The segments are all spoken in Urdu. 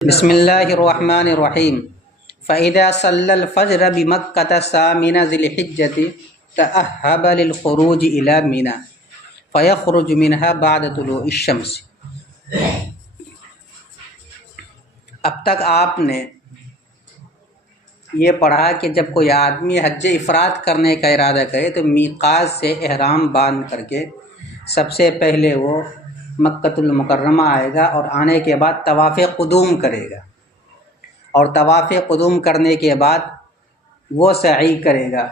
بسم اللہ الرحمن الرحیم فَإِذَا صَلَّى الْفَجْرَ بِمَكَّةَ ثَامِنَ ذِي الْحِجَّةِ تَأَهَّبَ لِلْخُرُوجِ إِلَى مِنَى فَيَخْرُجُ مِنْهَا بَعْدَ طُلُوعِ الشَّمْسِ۔ اب تک آپ نے یہ پڑھا کہ جب کوئی آدمی حج افراد کرنے کا ارادہ کرے تو میقات سے احرام باندھ کر کے سب سے پہلے وہ مکۃ المکرمہ آئے گا اور آنے کے بعد طواف قدوم کرے گا، اور طواف قدوم کرنے کے بعد وہ سعی کرے گا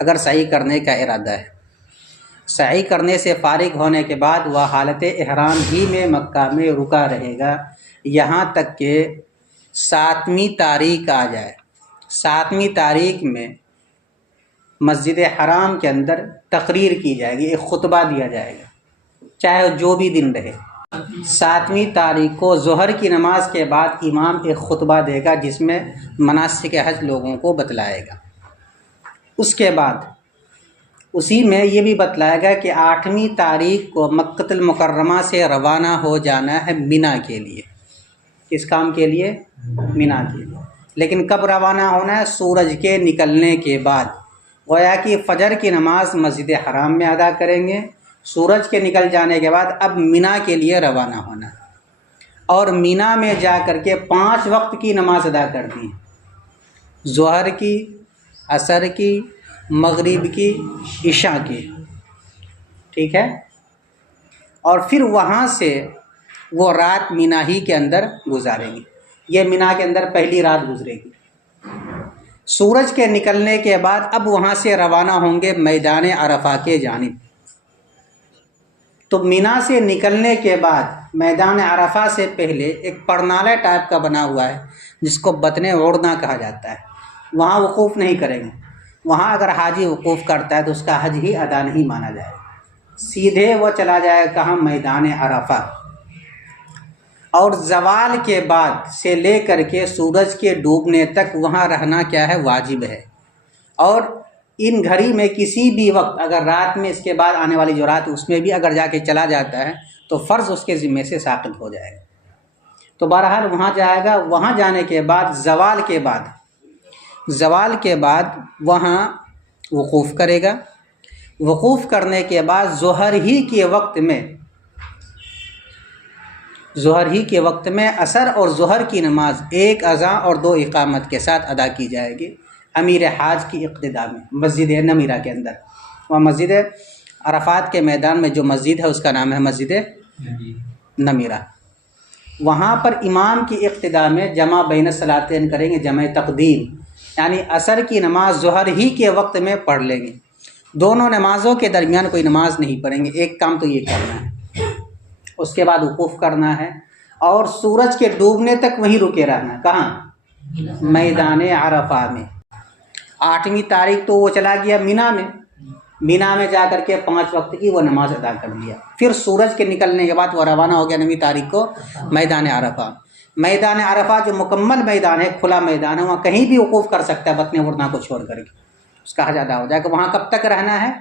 اگر سعی کرنے کا ارادہ ہے۔ سعی کرنے سے فارغ ہونے کے بعد وہ حالت احرام ہی میں مکہ میں رکا رہے گا یہاں تک کہ 7ویں تاریخ آ جائے۔ 7ویں تاریخ میں مسجد حرام کے اندر تقریر کی جائے گی، ایک خطبہ دیا جائے گا، چاہے جو بھی دن رہے۔ 7ویں تاریخ کو ظہر کی نماز کے بعد امام ایک خطبہ دے گا جس میں مناسک حج لوگوں کو بتلائے گا۔ اس کے بعد اسی میں یہ بھی بتلائے گا کہ 8ویں تاریخ کو مکۃ المکرمہ سے روانہ ہو جانا ہے مینا کے لیے۔ کس کام کے لیے؟ مینا کے لیے۔ لیکن کب روانہ ہونا ہے؟ سورج کے نکلنے کے بعد۔ گویا کہ فجر کی نماز مسجد حرام میں ادا کریں گے، سورج کے نکل جانے کے بعد اب مینا کے لیے روانہ ہونا ہے، اور مینا میں جا کر کے 5 وقت کی نماز ادا کرنی ہے، ظہر کی، عصر کی، مغرب کی، عشاء کی، ٹھیک ہے؟ اور پھر وہاں سے وہ رات مینا ہی کے اندر گزاریں گی۔ یہ مینا کے اندر پہلی رات گزرے گی۔ سورج کے نکلنے کے بعد اب وہاں سے روانہ ہوں گے میدان عرفہ کے جانب۔ تو مینا سے نکلنے کے بعد میدان عرفہ سے پہلے ایک پرنالے ٹائپ کا بنا ہوا ہے جس کو بطن عرنا کہا جاتا ہے، وہاں وقوف نہیں کریں گے۔ وہاں اگر حاجی وقوف کرتا ہے تو اس کا حج ہی ادا نہیں مانا جائے، سیدھے وہ چلا جائے کہاں؟ میدان عرفہ۔ اور زوال کے بعد سے لے کر کے سورج کے ڈوبنے تک وہاں رہنا کیا ہے؟ واجب ہے۔ اور ان گھڑی میں کسی بھی وقت اگر رات میں اس کے بعد آنے والی جو رات اس میں بھی اگر جا کے چلا جاتا ہے تو فرض اس کے ذمے سے ساقط ہو جائے گا۔ تو بہرحال وہاں جائے گا، وہاں جانے کے بعد زوال کے بعد وہاں وقوف کرے گا۔ وقوف کرنے کے بعد ظہر ہی کے وقت میں عصر اور ظہر کی نماز ایک اذان اور 2 اقامت کے ساتھ ادا کی جائے گی امیر حاج کی اقتداء میں مسجد نمیرہ کے اندر۔ وہ مسجد عرفات کے میدان میں جو مسجد ہے اس کا نام ہے مسجد نمیرہ۔ وہاں پر امام کی اقتداء میں جمع بین الصلاتین کریں گے، جمع تقدیم، یعنی عصر کی نماز ظہر ہی کے وقت میں پڑھ لیں گے، دونوں نمازوں کے درمیان کوئی نماز نہیں پڑھیں گے۔ ایک کام تو یہ کرنا ہے، اس کے بعد وقوف کرنا ہے اور سورج کے ڈوبنے تک وہیں رکے رہنا ہے۔ کہاں؟ میدان عرفہ میں۔ 8ویں تاریخ تو وہ چلا گیا مینا میں جا کر کے 5 وقت کی وہ نماز ادا کر لیا۔ پھر سورج کے نکلنے کے بعد وہ روانہ ہو گیا 9ویں تاریخ کو میدان عرفہ۔ میدان عرفہ جو مکمل میدان ہے، کھلا میدان ہے، وہاں کہیں بھی وقوف کر سکتا ہے بطن عرنا کو چھوڑ کر کے، اس کا حج ادا ہو جائے گا۔ وہاں کب تک رہنا ہے؟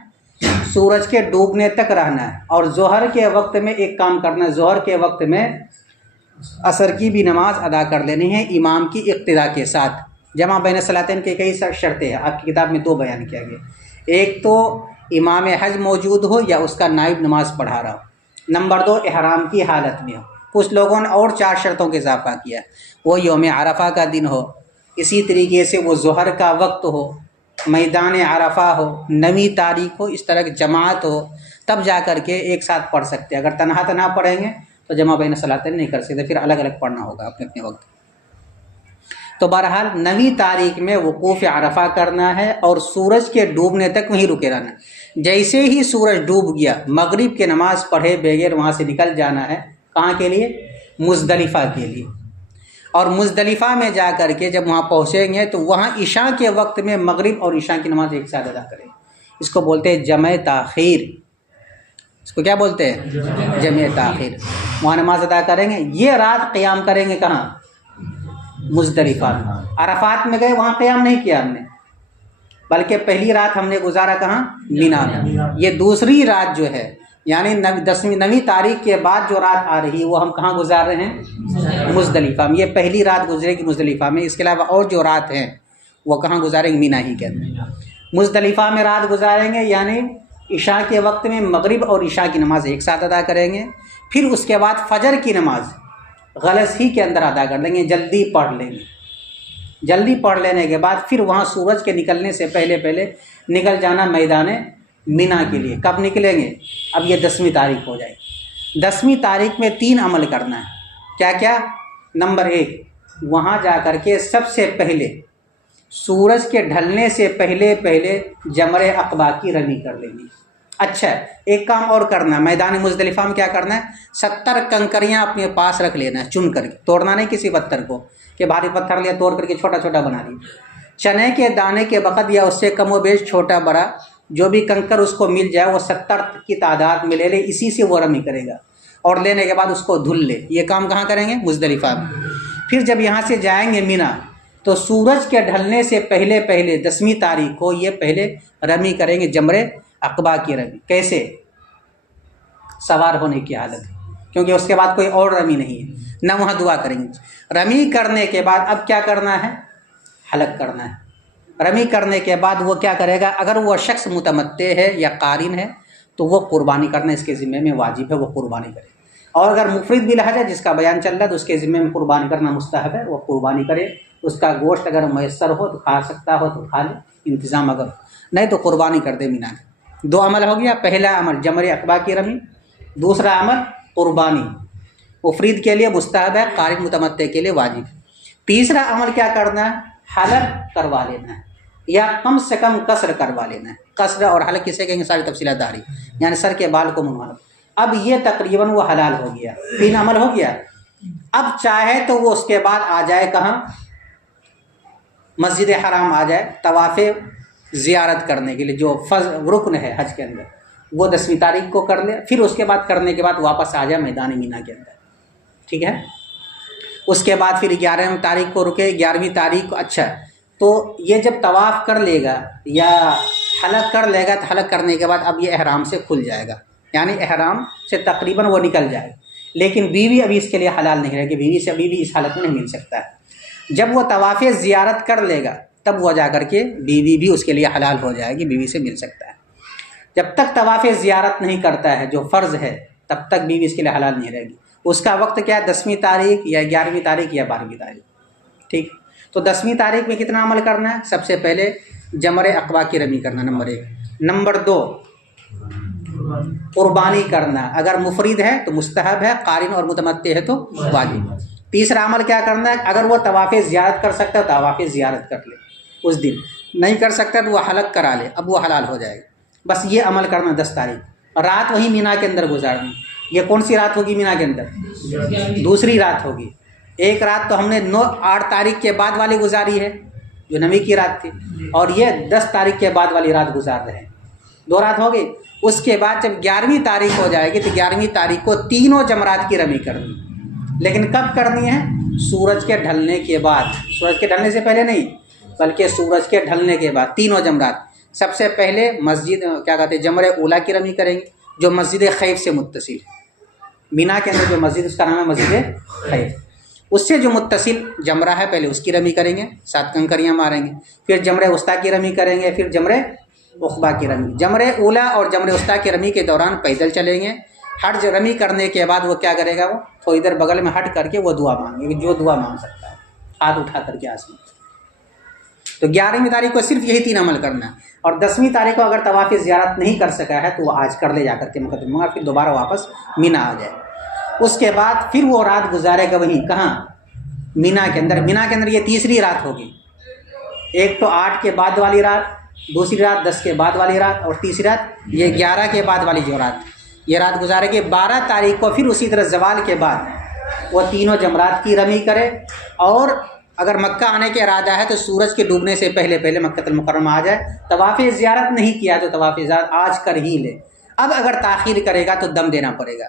سورج کے ڈوبنے تک رہنا ہے۔ اور ظہر کے وقت میں ایک کام کرنا ہے، ظہر کے وقت میں عصر کی بھی نماز ادا کر لینی ہے امام کی اقتداء کے ساتھ۔ جمع بین الصلاتین کی کئی شرطیں ہیں، آپ کی کتاب میں 2 بیان کیا گیا۔ ایک تو امام حج موجود ہو یا اس کا نائب نماز پڑھا رہا ہو۔ نمبر 2 احرام کی حالت میں ہو۔ کچھ لوگوں نے اور 4 شرطوں کے اضافہ کیا، وہ یوم عرفہ کا دن ہو، اسی طریقے سے وہ ظہر کا وقت ہو، میدان عرفہ ہو، 9ویں تاریخ ہو، اس طرح کی جماعت ہو، تب جا کر کے ایک ساتھ پڑھ سکتے ہیں۔ اگر تنہا پڑھیں گے تو جمع بین الصلاتین نہیں کر سکتے، پھر الگ الگ پڑھنا ہوگا اپنے وقت۔ تو بہرحال 9ویں تاریخ میں وقوف عرفہ کرنا ہے اور سورج کے ڈوبنے تک وہیں رکے رہنا ہے۔ جیسے ہی سورج ڈوب گیا مغرب کی نماز پڑھے بغیر وہاں سے نکل جانا ہے۔ کہاں کے لیے؟ مزدلفہ کے لیے۔ اور مزدلفہ میں جا کر کے جب وہاں پہنچیں گے تو وہاں عشاء کے وقت میں مغرب اور عشاء کی نماز ایک ساتھ ادا کریں گے۔ اس کو بولتے ہیں جمع تاخیر۔ اس کو کیا بولتے ہیں؟ جمع تاخیر۔ وہاں نماز ادا کریں گے۔ یہ رات قیام کریں گے کہاں؟ مزدلفہ میں۔ عرفات میں گئے وہاں قیام نہیں کیا ہم نے، بلکہ پہلی رات ہم نے گزارا کہاں؟ مینا میں۔ یہ دوسری رات جو ہے یعنی 9ویں تاریخ کے بعد جو رات آ رہی ہے وہ ہم کہاں گزار رہے ہیں؟ مزدلفہ میں. یہ پہلی رات گزرے گی مزدلفہ میں. اس کے علاوہ اور جو رات ہیں وہ کہاں گزاریں گے؟ مینا ہی کے اندر. مزدلفہ میں رات گزاریں گے، یعنی عشاء کے وقت میں مغرب اور عشاء کی نماز ایک ساتھ ادا کریں گے. پھر اس کے بعد فجر کی نماز غلط ہی کے اندر ادا کر لیں گے، جلدی پڑھ لیں گے. جلدی پڑھ لینے کے بعد پھر وہاں سورج کے نکلنے سے پہلے نکل جانا میدان مینا کے لیے. کب نکلیں گے؟ اب یہ 10ویں تاریخ ہو جائے گی. 10ویں تاریخ میں 3 عمل کرنا ہے. کیا کیا؟ نمبر 1، وہاں جا کر کے سب سے پہلے سورج کے ڈھلنے سے پہلے جمر عقبہ کی رمی کر لیں گے. اچھا، ایک کام اور کرنا، میدان مزدلفہ میں کیا کرنا ہے؟ 70 کنکریاں اپنے پاس رکھ لینا ہے، چن کر کے. توڑنا نہیں کسی پتھر کو کہ بھاری پتھر لیا توڑ کر کے چھوٹا چھوٹا بنا لیا. چنے کے دانے کے بقد یا اس سے کم و بیش چھوٹا بڑا جو بھی کنکر اس کو مل جائے وہ 70 کی تعداد میں لے لے، اسی سے وہ رمی کرے گا. اور لینے کے بعد اس کو دھل لے. یہ کام کہاں کریں گے؟ مزدلفہ میں. پھر جب یہاں سے جائیں گے مینا تو سورج کے ڈھلنے سے پہلے 10ویں تاریخ کو یہ پہلے رمی کریں گے، جمر عقبہ کی رمی. کیسے؟ سوار ہونے کی حالت ہے، کیونکہ اس کے بعد کوئی اور رمی نہیں ہے، نہ وہاں دعا کریں گے. رمی کرنے کے بعد اب کیا کرنا ہے؟ حلق کرنا ہے. رمی کرنے کے بعد وہ کیا کرے گا؟ اگر وہ شخص متمتع ہے یا قارن ہے تو وہ قربانی کرنا اس کے ذمہ میں واجب ہے، وہ قربانی کرے. اور اگر مفرد بالحج ہے جس کا بیان چل رہا ہے تو اس کے ذمہ میں قربانی کرنا مستحب ہے، وہ قربانی کرے. اس کا گوشت اگر میسر ہو تو کھا سکتا ہو تو کھا لے، انتظام اگر نہیں تو قربانی کر دے مینا. 2 عمل ہو گیا. پہلا عمل جمر عقبہ کی رمی، دوسرا عمل قربانی. مفرد کے لیے مستحب ہے، قارن متمتع کے لیے واجب. تیسرا عمل کیا کرنا ہے؟ حلق کروا لینا ہے، یا کم سے کم قصر کروا لینا ہے. قصر اور حلق کسے کہیں گے؟ ساری تفصیلات داری، یعنی سر کے بال کو منوانا. اب یہ تقریباً وہ حلال ہو گیا. 3 عمل ہو گیا. اب چاہے تو وہ اس کے بعد آ جائے کہاں؟ مسجد حرام آ جائے طواف زیارت کرنے کے لیے، جو رکن ہے حج کے اندر، وہ 10ویں تاریخ کو کر لے. پھر اس کے بعد کرنے کے بعد واپس آ جائے میدان مینا کے اندر. ٹھیک ہے. اس کے بعد پھر 11ویں تاریخ کو رکے. 11ویں تاریخ کو اچھا تو یہ جب طواف کر لے گا یا حلق کر لے گا تو حلق کرنے کے بعد اب یہ احرام سے کھل جائے گا، یعنی احرام سے تقریباً وہ نکل جائے گا. لیکن بیوی ابھی اس کے لیے حلال نہیں رہے گی، بیوی سے ابھی بھی اس حالت میں نہیں مل سکتا ہے. جب وہ طواف زیارت کر لے گا تب وہ جا کر کے بیوی بھی اس کے لیے حلال ہو جائے گی، بیوی سے مل سکتا ہے. جب تک طواف زیارت نہیں کرتا ہے جو فرض ہے تب تک بیوی اس کے لیے حلال نہیں رہے گی. اس کا وقت کیا؟ 10ویں تاریخ یا 11ویں تاریخ یا 12ویں تاریخ. ٹھیک. تو 10ویں تاریخ میں کتنا عمل کرنا ہے؟ سب سے پہلے جمر عقبہ کی رمی کرنا، نمبر 1. نمبر 2، قربانی کرنا. اگر مفرد ہے تو مستحب ہے، قارن اور متمتع ہے تو واجب. تیسرا عمل کیا کرنا ہے؟ اگر وہ طواف زیارت کر سکتا ہے تو طواف زیارت کر لے اس دن، نہیں کر سکتا تو وہ حلق کرا لے، اب وہ حلال ہو جائے گا. بس یہ عمل کرنا. 10 تاریخ رات وہیں مینا کے اندر گزارنی. یہ کون سی رات ہوگی مینا کے اندر؟ دوسری رات ہوگی. ایک رات تو ہم نے 8 تاریخ کے بعد والی گزاری ہے جو 9ویں کی رات تھی، اور یہ 10 تاریخ کے بعد والی رات گزار رہے ہیں. 2 رات ہو گئی. اس کے بعد جب 11ویں تاریخ ہو جائے گی تو 11ویں تاریخ کو تینوں جمرات کی رمی کرنی. لیکن کب کرنی ہے؟ سورج کے ڈھلنے کے بعد. سورج کے ڈھلنے سے پہلے نہیں بلکہ سورج کے ڈھلنے کے بعد تینوں جمرات. سب سے پہلے مسجد کیا کہتے ہیں جمر اولا کی رمی کریں گے جو مسجد خیف سے متصل ہے. مینا کے اندر جو مسجد اس کا نام ہے مسجد خیف، اس سے جو متصل جمرہ ہے پہلے اس کی رمی کریں گے، 7 کنکریاں ماریں گے. پھر جمر وسطیٰ کی رمی کریں گے، پھر جمر عقبہ کی رمی. جمر اولا اور جمر وسطیٰ کی رمی کے دوران پیدل چلیں گے. ہٹ رمی کرنے کے بعد وہ کیا کرے گا؟ وہ تھوڑی دیر بغل میں ہٹ کر کے وہ دعا مانگے گا، جو دعا مانگ سکتا ہے ہاتھ اٹھا کر کے آسمان. تو 11ویں تاریخ کو صرف یہی 3 عمل کرنا ہے. اور 10ویں تاریخ کو اگر طواف زیارت نہیں کر سکا ہے تو وہ آج کر لے جا کر کے مقدمہ، پھر دوبارہ واپس مینا آ جائے. اس کے بعد پھر وہ رات گزارے گا وہیں کہاں؟ مینا کے اندر. مینا کے اندر یہ تیسری رات ہوگی. ایک تو 8 کے بعد والی رات، دوسری رات 10 کے بعد والی رات، اور تیسری رات یہ 11 کے بعد والی جو رات، یہ رات گزارے گی. 12 تاریخ کو پھر اسی طرح زوال کے بعد وہ تینوں جمرات کی رمی کرے. اور اگر مکہ آنے کے ارادہ ہے تو سورج کے ڈوبنے سے پہلے مکہ المکرمہ آ جائے. طواف زیارت نہیں کیا تو طواف زیارت آج کر ہی لے. اب اگر تاخیر کرے گا تو دم دینا پڑے گا،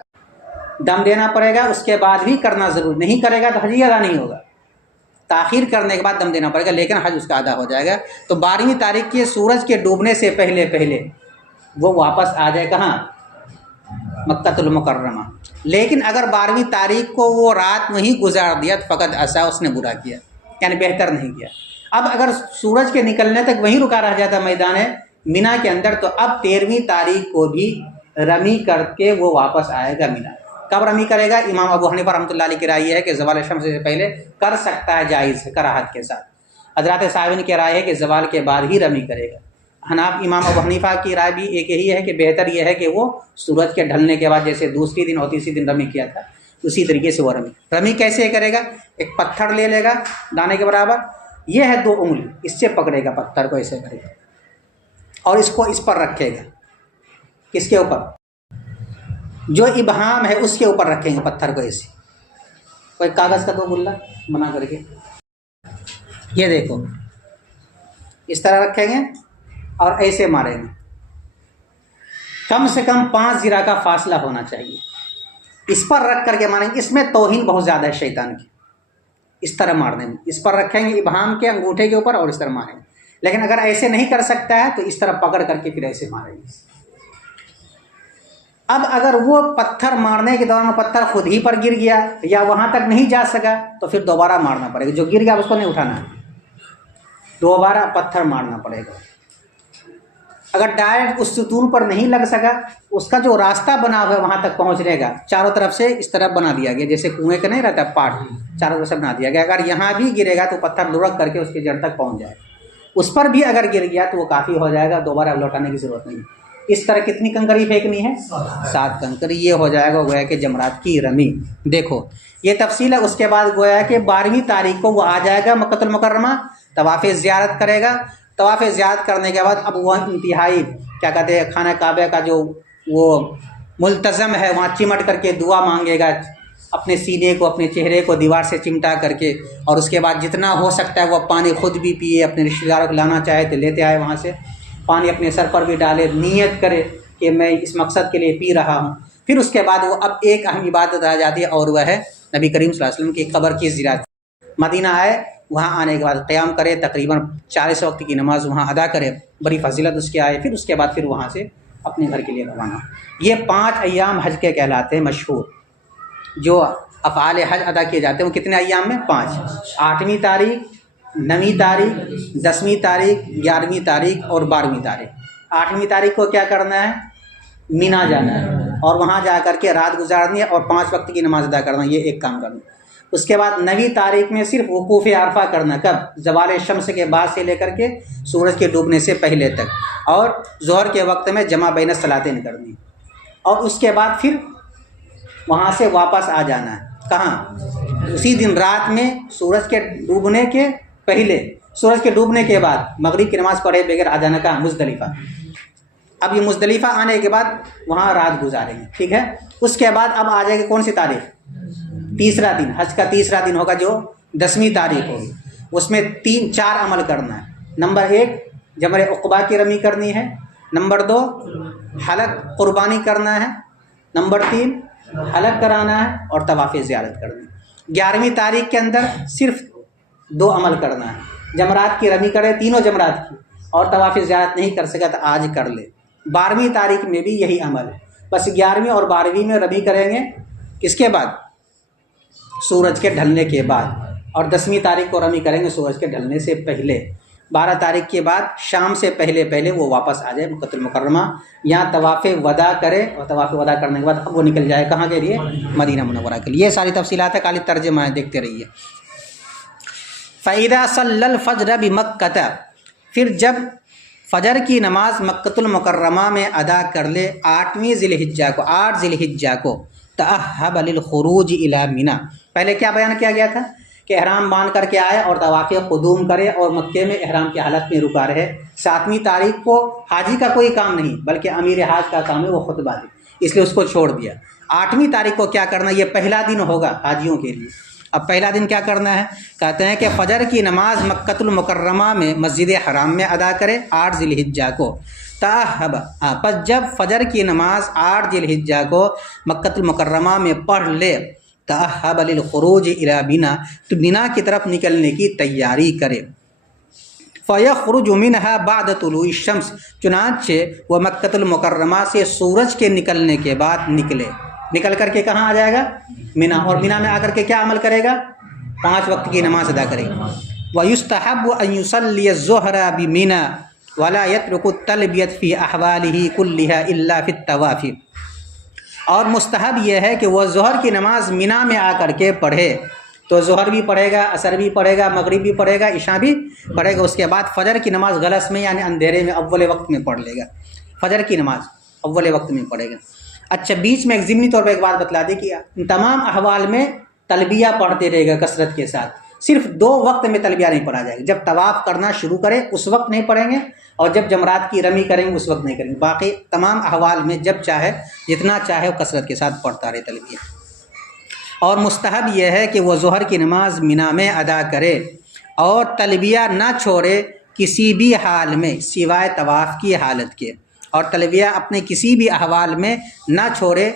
دم دینا پڑے گا. اس کے بعد بھی کرنا ضرور، نہیں کرے گا تو حج ادا نہیں ہوگا. تاخیر کرنے کے بعد دم دینا پڑے گا لیکن حج اس کا ادا ہو جائے گا. تو 12ویں تاریخ کے سورج کے ڈوبنے سے پہلے وہ واپس آ جائے کہاں؟ مکۃ المکرمہ، لیکن اگر 12ویں تاریخ کو وہ رات وہیں گزار دیا تو فقط عصا، اس نے برا کیا، یعنی بہتر نہیں کیا۔ اب اگر سورج کے نکلنے تک وہیں رکا رہ جاتا میدان مینا کے اندر، تو اب 13ویں تاریخ کو بھی رمی کر کے وہ واپس آئے گا مینا۔ کب رمی کرے گا؟ امام ابو حنیفہ رحمۃ اللہ علیہ کی رائے یہ ہے کہ زوال شمس سے پہلے کر سکتا ہے، جائز ہے، کراہت کے ساتھ۔ حضرات صاحبین کی رائے ہے کہ زوال کے بعد ہی رمی کرے گا۔ حناف امام ابو حنیفہ کی رائے بھی ایک یہی ہے کہ بہتر یہ ہے کہ وہ سورج کے ڈھلنے کے بعد، جیسے دوسری دن اور تیسری دن رمی کیا تھا، اسی طریقے سے وہ رمی کیسے کرے گا؟ ایک پتھر لے لے گا دانے کے برابر، یہ ہے 2 انگلی، اس سے پکڑے گا پتھر کو، ایسے کرے گا اور اس کو اس پر رکھے گا۔ کس کے اوپر؟ جو ابہام ہے اس کے اوپر رکھیں گے پتھر کو، ایسے کوئی کاغذ کا 2 گلا بنا کر کے، یہ دیکھو اس طرح رکھیں گے اور ایسے ماریں گے۔ کم سے کم 5 ذراع کا فاصلہ ہونا چاہیے، اس پر رکھ کر کے ماریں گے۔ اس میں توہین بہت زیادہ ہے شیطان کی، اس طرح مارنے میں۔ اس پر رکھیں گے ابہام کے انگوٹھے کے اوپر اور اس طرح ماریں گے۔ لیکن اگر ایسے نہیں کر سکتا ہے تو اس طرح پکڑ کر کے پھر ایسے ماریں گے۔ اب اگر وہ پتھر مارنے کے دوران پتھر خود ہی پر گر گیا یا وہاں تک نہیں جا سکا تو پھر دوبارہ مارنا پڑے گا، جو گر گیا اس کو نہیں اٹھانا ہے، دوبارہ پتھر مارنا پڑے گا۔ اگر ڈائریکٹ اس ستون پر نہیں لگ سکا، اس کا جو راستہ بنا ہوا ہے وہاں تک پہنچنے کا، چاروں طرف سے اس طرح بنا دیا گیا، جیسے کنویں کا نہیں رہتا پاٹ، چاروں طرف سے بنا دیا گیا۔ اگر یہاں بھی گرے گا تو پتھر لڑک کر کے اس کی جڑ تک پہنچ جائے گا، اس پر بھی اگر گر گیا تو وہ کافی ہو جائے گا، دوبارہ لوٹانے کی ضرورت نہیں۔ اس طرح کتنی کنکری پھینکنی ہے؟ 7 کنکری، یہ ہو جائے گا گویا کہ جمرات کی رمی۔ دیکھو یہ تفصیل ہے۔ اس کے بعد گویا کہ 12ویں تاریخ کو وہ آ جائے گا مکۃ المکرمہ، طواف زیارت کرے گا۔ طواف زیارت کرنے کے بعد اب وہ انتہائی کیا کہتے ہیں، خانہ کعبہ کا جو وہ ملتزم ہے وہاں چمٹ کر کے دعا مانگے گا، اپنے سینے کو، اپنے چہرے کو دیوار سے چمٹا کر کے، اور اس کے بعد جتنا ہو سکتا ہے وہ پانی خود بھی پیے، اپنے رشتہ داروں کو لانا چاہے تو لیتے آئے وہاں سے، پانی اپنے سر پر بھی ڈالے، نیت کرے کہ میں اس مقصد کے لیے پی رہا ہوں۔ پھر اس کے بعد وہ اب ایک اہم عبادت آ جاتی ہے، اور وہ ہے نبی کریم صلی اللہ علیہ وسلم کی قبر کی زیارت۔ مدینہ آئے، وہاں آنے کے بعد قیام کرے، تقریباً 40 وقت کی نماز وہاں ادا کرے، بڑی فضیلت اس کے آئے۔ پھر اس کے بعد پھر وہاں سے اپنے گھر کے لیے روانہ۔ یہ 5 ایام حج کے کہلاتے ہیں مشہور، جو افعال حج ادا کیے جاتے ہیں۔ وہ کتنے ایام میں؟ 5، 8ویں تاریخ، 9ویں تاریخ، 10ویں تاریخ، 11ویں تاریخ اور 12ویں تاریخ۔ 8ویں تاریخ کو کیا کرنا ہے؟ مینا جانا ہے اور وہاں جا کر کے رات گزارنی ہے اور 5 وقت کی نماز ادا کرنا، یہ ایک کام کرنا۔ اس کے بعد 9ویں تاریخ میں صرف وقوف عرفہ کرنا، کب؟ زوال شمس کے بعد سے لے کر کے سورج کے ڈوبنے سے پہلے تک، اور ظہر کے وقت میں جمع بین الصلاتین کرنی، اور اس کے بعد پھر وہاں سے واپس آ جانا ہے۔ کہاں؟ اسی دن رات میں سورج کے ڈوبنے کے پہلے، سورج کے ڈوبنے کے بعد مغرب کی نماز پڑھے بغیر آ جانا کا مزدلفہ۔ اب یہ مزدلفہ آنے کے بعد وہاں رات گزاریں گے، ٹھیک ہے۔ اس کے بعد اب آ جائے گی کون سی تاریخ؟ تیسرا دن، حج کا تیسرا دن ہوگا جو 10ویں تاریخ ہوگی۔ اس میں 4 عمل کرنا ہے۔ نمبر 1 جمرہ عقبہ کی رمی کرنی ہے، نمبر 2 حلق قربانی کرنا ہے، نمبر 3 حلق کرانا ہے اور طواف زیارت کرنی ہے۔ 11ویں تاریخ کے اندر صرف 2 عمل کرنا ہے، جمرات کی رمی کرے، تینوں جمرات کی، اور طواف زیارت نہیں کر سکا تو آج کر لے۔ 12ویں تاریخ میں بھی یہی عمل ہے، بس 11ویں اور 12ویں میں رمی کریں گے، کس کے بعد؟ سورج کے ڈھلنے کے بعد، اور 10ویں تاریخ کو رمی کریں گے سورج کے ڈھلنے سے پہلے۔ 12 تاریخ کے بعد شام سے پہلے وہ واپس آ جائے مکۃ المکرمہ، یہاں طواف وداع کرے، اور طواف وداع کرنے کے بعد اب وہ نکل جائے کہاں کے لیے؟ مدینہ منورہ کے لیے۔ یہ ساری تفصیلات ہے، خالی ترجمہ ہے، دیکھتے رہیے۔ فَإِذَا صَلَّى الْفَجْرَ بِمَكَّةَ، پھر جب فجر کی نماز مکۃ المکرمہ میں ادا کر لے 8ویں ذی الحجہ کو، 8 ذی الحجہ کو، تأہب للخروج الی منی۔ پہلے کیا بیان کیا گیا تھا کہ احرام باندھ کر کے آئے اور طواف قدوم کرے اور مکے میں احرام کی حالت میں رکا رہے۔ 7ویں تاریخ کو حاجی کا کوئی کام نہیں بلکہ امیر حاج کا کام ہے، وہ خطبہ دے، اس لیے اس کو چھوڑ دیا۔ 8ویں تاریخ کو کیا کرنا؟ یہ پہلا دن ہوگا حاجیوں کے لیے۔ اب پہلا دن کیا کرنا ہے؟ کہتے ہیں کہ فجر کی نماز مکۃ المکرمہ میں مسجد حرام میں ادا کرے 8 ذی الحجہ کو۔ تأہب، پس جب فجر کی نماز 8 ذی الحجہ کو مکۃ المکرمہ میں پڑھ لے، تأہب للخروج الی منی، تو منی کی طرف نکلنے کی تیاری کرے۔ فَيَخْرُجُ مِنْهَا بَعْدَ طُلُوعِ الشَّمْسِ، چنانچہ وہ مکۃ المکرمہ سے سورج کے نکلنے کے بعد نکل کر کے کہاں آ جائے گا؟ مینا، اور مینا میں آ کر کے کیا عمل کرے گا؟ 5 وقت کی نماز ادا کرے گا۔ وَيُسْتَحَبُّ أَن يُصَلِّيَ الظُّهْرَ بِمِنَا وَلَا يَتْرُكُ التَّلْبِيَةَ فِي أَحْوَالِهِ كُلِّهَا إِلَّا فِي الطَّوَافِ، اور مستحب یہ ہے کہ وہ ظہر کی نماز مینا میں آ کر کے پڑھے، تو ظہر بھی پڑھے گا، عصر بھی پڑھے گا، مغرب بھی پڑھے گا، عشاء بھی پڑھے گا، اس کے بعد فجر کی نماز غلس میں یعنی اندھیرے میں اول وقت میں پڑھ لے گا، فجر کی نماز اول وقت میں پڑھے گا۔ اچھا، بیچ میں ایک ضمنی طور پہ ایک بات بتلا دی کہ ان تمام احوال میں تلبیہ پڑھتے رہے گا کثرت کے ساتھ، صرف 2 وقت میں تلبیہ نہیں پڑھا جائے گا، جب طواف کرنا شروع کرے اس وقت نہیں پڑھیں گے، اور جب جمرات کی رمی کریں گے اس وقت نہیں کریں گے، باقی تمام احوال میں جب چاہے جتنا چاہے وہ کثرت کے ساتھ پڑھتا رہے تلبیہ۔ اور مستحب یہ ہے کہ وہ ظہر کی نماز مینا میں ادا کرے اور تلبیہ نہ چھوڑے کسی بھی حال میں سوائے طواف کی حالت کے، اور تلبیہ اپنے کسی بھی احوال میں نہ چھوڑے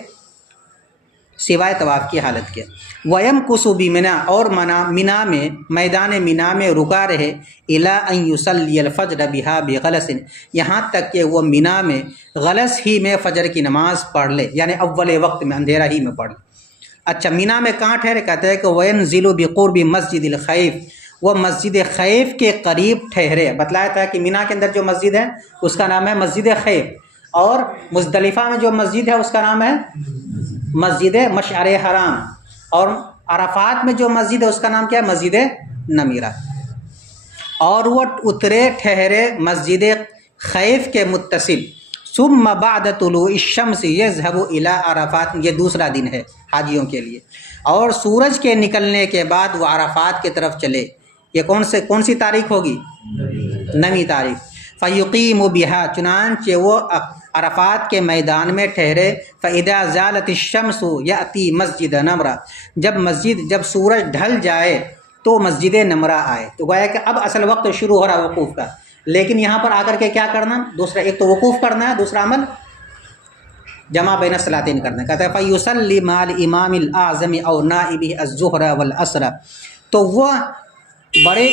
سوائے طواف کی حالت کے۔ وَيَمْكُثُ بِمِنَا، اور مینا میں میدان مینا میں رکا رہے، إِلَىٰ أَن يُصَلِّيَ الْفَجْرَ بِهَا بِغَلَسٍ، یہاں تک کہ وہ مینا میں غلس ہی میں فجر کی نماز پڑھ لے، یعنی اول وقت میں اندھیرا ہی میں پڑھ لے۔ اچھا، مینا میں کہاں ٹھہرے؟ کہتے ہیں کہ وَيَنزِلُ بِقُرْبِ مَسْجِدِ الْخَيْفِ، وہ مسجد خیف کے قریب ٹھہرے۔ بتلایا تھا کہ مینا کے اندر جو مسجد ہے اس کا نام ہے مسجد خیف، اور مزدلفہ میں جو مسجد ہے اس کا نام ہے مسجد مشعر حرام، اور عرفات میں جو مسجد ہے اس کا نام کیا ہے؟ مسجد نمیرہ۔ اور وہ اترے ٹھہرے مسجد خیف کے متصل، ثم بعد طلوع الشمس یذهب الى عرفات، یہ دوسرا دن ہے حاجیوں کے لیے، اور سورج کے نکلنے کے بعد وہ عرفات کی طرف چلے۔ یہ کون سی تاریخ ہوگی؟ 9ویں تاریخ۔ فیقیم بہا، چنانچہ وہ عرفات کے میدان میں ٹھہرے۔ فاذا زالت الشمس یاتی مسجد نمرہ، جب سورج ڈھل جائے تو مسجد نمرہ آئے۔ تو گویا کہ اب اصل وقت شروع ہو رہا ہے وقوف کا، لیکن یہاں پر آ کر کے کیا کرنا؟ دوسرا، ایک تو وقوف کرنا ہے، دوسرا عمل جمع بین الصلاتین کرنا ہے۔ کہتا ہے فیصلی مع الامام الاعظم او نائبہ الظہر والعصر، تو وہ بڑے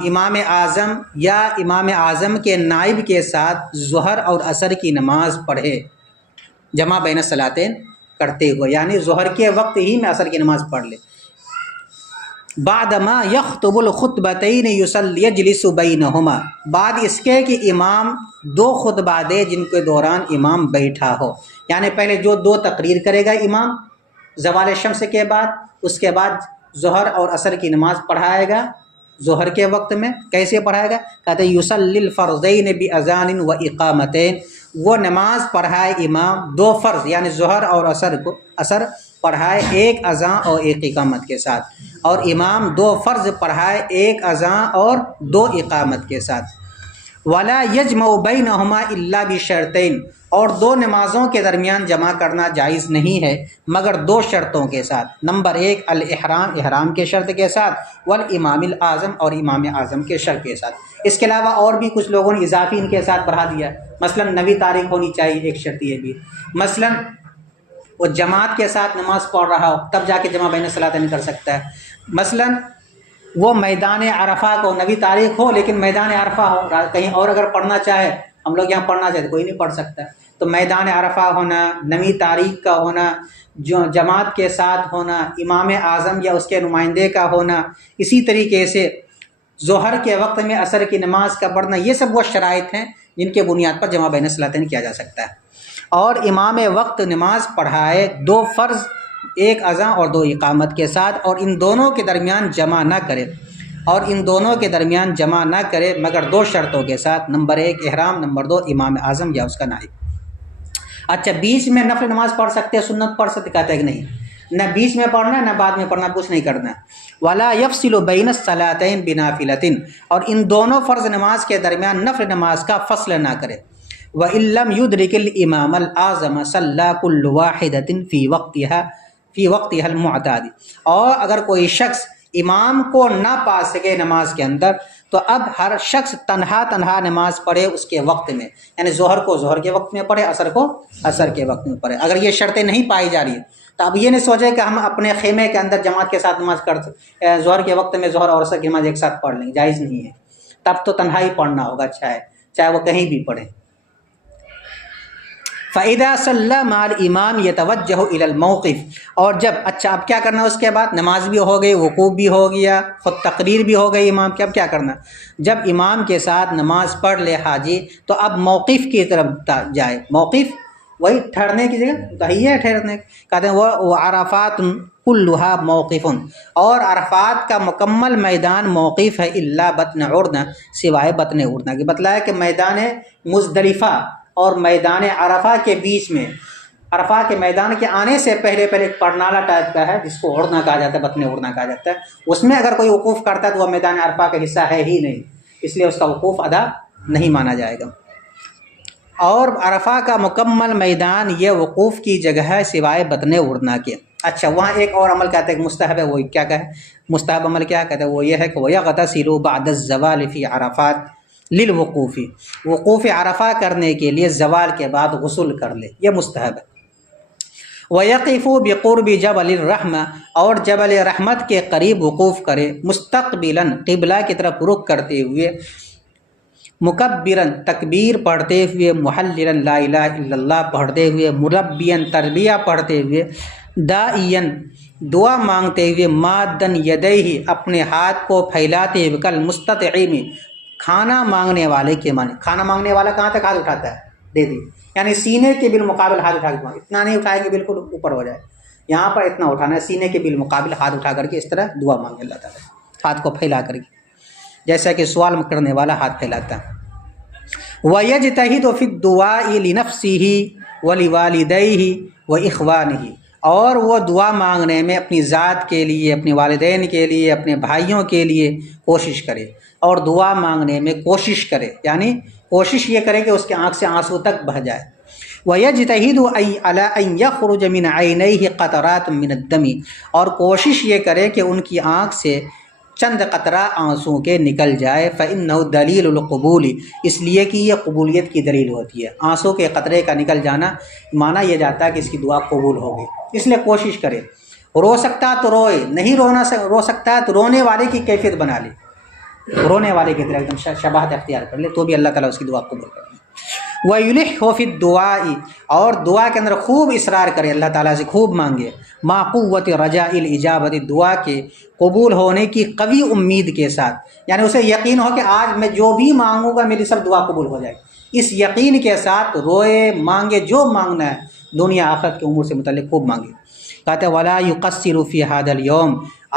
امام اعظم یا امام اعظم کے نائب کے ساتھ ظہر اور عصر کی نماز پڑھے، جمع بین الصلاتین کرتے ہوئے، یعنی ظہر کے وقت ہی میں عصر کی نماز پڑھ لے۔ بعدما یخطب الخطبتین یجلس بینہما، بعد اس کے کہ امام 2 خطبہ دے جن کے دوران امام بیٹھا ہو، یعنی پہلے جو 2 تقریر کرے گا امام زوال شمس کے بعد، اس کے بعد ظہر اور عصر کی نماز پڑھائے گا ظہر کے وقت میں۔ کیسے پڑھائے گا؟ کہتے ہیں یصلی الفرضین باذان و اقامتین، وہ نماز پڑھائے امام 2 فرض یعنی ظہر اور عصر پڑھائے 1 اذان اور 1 اقامت کے ساتھ، اور امام 2 فرض پڑھائے 1 اذان اور 2 اقامت کے ساتھ۔ ولا یجمع بینہما الا بشرطین، اور 2 نمازوں کے درمیان جمع کرنا جائز نہیں ہے مگر 2 شرطوں کے ساتھ۔ نمبر 1 الاحرام، احرام کے شرط کے ساتھ، والامام الاعظم، اور امام اعظم کے شرط کے ساتھ۔ اس کے علاوہ اور بھی کچھ لوگوں نے اضافی ان کے ساتھ بڑھا دیا، مثلا 9ویں تاریخ ہونی چاہیے، ایک شرط یہ بھی، مثلا وہ جماعت کے ساتھ نماز پڑھ رہا ہو تب جا کے جمع بین الصلاتین کر سکتا ہے، مثلا وہ میدان عرفہ کو 9ویں تاریخ ہو لیکن میدان عرفہ ہو، کہیں اور اگر پڑھنا چاہے، ہم لوگ یہاں پڑھنا چاہتے کوئی نہیں پڑھ سکتا، تو میدان عرفہ ہونا، 9ویں تاریخ کا ہونا، جو جماعت کے ساتھ ہونا، امام اعظم یا اس کے نمائندے کا ہونا، اسی طریقے سے ظہر کے وقت میں عصر کی نماز کا پڑھنا، یہ سب وہ شرائط ہیں جن کے بنیاد پر جمع بین الصلاتین کیا جا سکتا ہے۔ اور امام وقت نماز پڑھائے 2 فرض 1 اذان اور 2 اقامت کے ساتھ، اور ان دونوں کے درمیان جمع نہ کرے مگر 2 شرطوں کے ساتھ۔ نمبر 1 احرام، نمبر 2 امام اعظم یا اس کا نائب۔ اچھا، بیچ میں نفل نماز پڑھ سکتے ہیں، سنت پڑھ سکتے؟ کہتے ہیں کہ نہیں، نہ بیچ میں پڑھنا نہ بعد میں پڑھنا، کچھ نہیں کرنا۔ ولا یفصل بین الصلاتین بنافلۃ، اور ان دونوں فرض نماز کے درمیان نفل نماز کا فصل نہ کرے۔ وَإِن لَّمْ يُدْرِكِ الْإِمَامَ الْأَعْظَمَ صَلَّىٰ كُلُّ وَاحِدَةٍ فِي وَقْتِهَا الْمُعْتَادِ، اور اگر کوئی شخص امام کو نہ پا سکے نماز کے اندر تو اب ہر شخص تنہا نماز پڑھے اس کے وقت میں، یعنی ظہر کو ظہر کے وقت میں پڑھے، عصر کو عصر کے وقت میں پڑھے۔ اگر یہ شرطیں نہیں پائی جا رہی ہیں تو اب یہ نہیں سوچے کہ ہم اپنے خیمے کے اندر جماعت کے ساتھ نماز ظہر کے وقت میں ظہر اور عصر کی نماز ایک ساتھ پڑھ لیں، جائز نہیں ہے۔ تب تو تنہائی پڑھنا ہوگا، اچھا ہے، چاہے وہ کہیں بھی پڑھیں۔ فَإِذَا صَلَّى مَعَ الْإِمَامِ يَتَوَجَّهُ إِلَى الْمَوْقِفِ، اور جب، اچھا اب کیا کرنا ہے اس کے بعد؟ نماز بھی ہو گئی، وقوف بھی ہو گیا، خود تقریر بھی ہو گئی امام کی، اب کیا کرنا؟ جب امام کے ساتھ نماز پڑھ لے حاجی تو اب موقف کی طرف جائے۔ موقف وہی ٹھہرنے کی جگہ، کہیے ٹھہرنے، کہتے ہیں وہ عرفات کلھا موقف، اور عرفات کا مکمل میدان موقف ہے، الا بطن عرنہ، سوائے بطن عرنہ کی۔ بتلایا کہ میدان مزدلفہ اور میدان عرفہ کے بیچ میں، عرفہ کے میدان کے آنے سے پہلے ایک پرنالہ ٹائپ کا ہے جس کو عرنہ کہا جاتا ہے، بطن عرنہ کہا جاتا ہے، اس میں اگر کوئی وقوف کرتا ہے تو وہ میدان عرفہ کا حصہ ہے ہی نہیں، اس لیے اس کا وقوف ادا نہیں مانا جائے گا۔ اور عرفہ کا مکمل میدان یہ وقوف کی جگہ ہے سوائے بطن عرنہ کے۔ اچھا وہاں ایک اور عمل کہتے ہیں کہ مستحب ہے، وہ کیا کہ مستحب عمل کیا کہتے ہیں؟ وہ یہ ہے کہ وَيَغْتَسِلُ بَعْدَ الزَّوَالِ فِي عَرَفَاتٍ لِلْوُقُوفِ، وقوف عرفہ کرنے کے لیے زوال کے بعد غسل کر لے، یہ مستحب ہے۔ وَيَقِفُ بِقُرْبِ جَبَلِ الرَّحْمَةِ، اور جبل رحمت کے قریب وقوف کرے، مستقبلاً، قبلہ کی طرف رخ کرتے ہوئے، مکبراً، تکبیر پڑھتے ہوئے، محللاً، لا الہ الا اللہ پڑھتے ہوئے، مربیاً، تربیہ پڑھتے ہوئے، داعیاً، دعا مانگتے ہوئے، مادن یدیہ، اپنے ہاتھ کو پھیلاتے ہوئے، کل مستطعم، کھانا مانگنے والے کے معنی۔ کھانا مانگنے والا کہاں تک ہاتھ اٹھاتا ہے؟ دے دی، یعنی سینے کے بالمقابل ہاتھ اٹھا کے، اتنا نہیں اٹھائے کہ بالکل اوپر ہو جائے، یہاں پر اتنا اٹھانا ہے، سینے کے بالمقابل ہاتھ اٹھا کر کے اس طرح دعا مانگے اللہ تعالیٰ، ہاتھ کو پھیلا کر کے، جیسا کہ سوال کرنے والا ہاتھ پھیلاتا ہے۔ وَيَجْتَهِدُ فِي الدُّعَاءِ لِنَفْسِهِ وَلِوَالِدَيْهِ وَإِخْوَانِهِ، اور وہ دعا مانگنے میں اپنی ذات کے لیے، اپنے والدین کے لیے، اپنے بھائیوں کے لیے کوشش کرے، اور دعا مانگنے میں کوشش کرے، یعنی کوشش یہ کرے کہ اس کے آنکھ سے آنسو تک بہہ جائے۔ وَيَجْتَهِدُ عَلَىٰ أَن يَخْرُجَ مِنْ عَيْنَيْهِ قَطَرَاتٌ مِنَ الدَّمِ، اور کوشش یہ کرے کہ ان کی آنکھ سے چند قطرہ آنسوں کے نکل جائے۔ فَإِنَّهُ دَلِيلُ الْقُبُولِ، اس لیے کہ یہ قبولیت کی دلیل ہوتی ہے، آنسوں کے قطرے کا نکل جانا مانا یہ جاتا ہے کہ اس کی دعا قبول ہوگی، اس لیے کوشش کرے۔ رو سکتا تو روئے، نہیں رو سکتا تو رونے والے کی کیفیت بنا لے، رونے والے کی طرح ایک دم شباہت اختیار کر لے، تو بھی اللہ تعالیٰ اس کی دعا قبول کر لے۔ وَيُلِحُّ فِي الدُّعَاءِ، اور دعا کے اندر خوب اصرار کرے، اللہ تعالیٰ سے خوب مانگے، مَا قُوَّةِ رَجَاءِ الْإِجَابَةِ، دعا کے قبول ہونے کی قوی امید کے ساتھ، یعنی اسے یقین ہو کہ آج میں جو بھی مانگوں گا میری سب دعا قبول ہو جائے گی، اس یقین کے ساتھ روئے، مانگے، جو مانگنا ہے دنیا آخرت کے امور سے متعلق خوب مانگے۔ کہتے ہیں وَلَا يُقَصِّرُ فِي هَذَا الْيَوْمِ،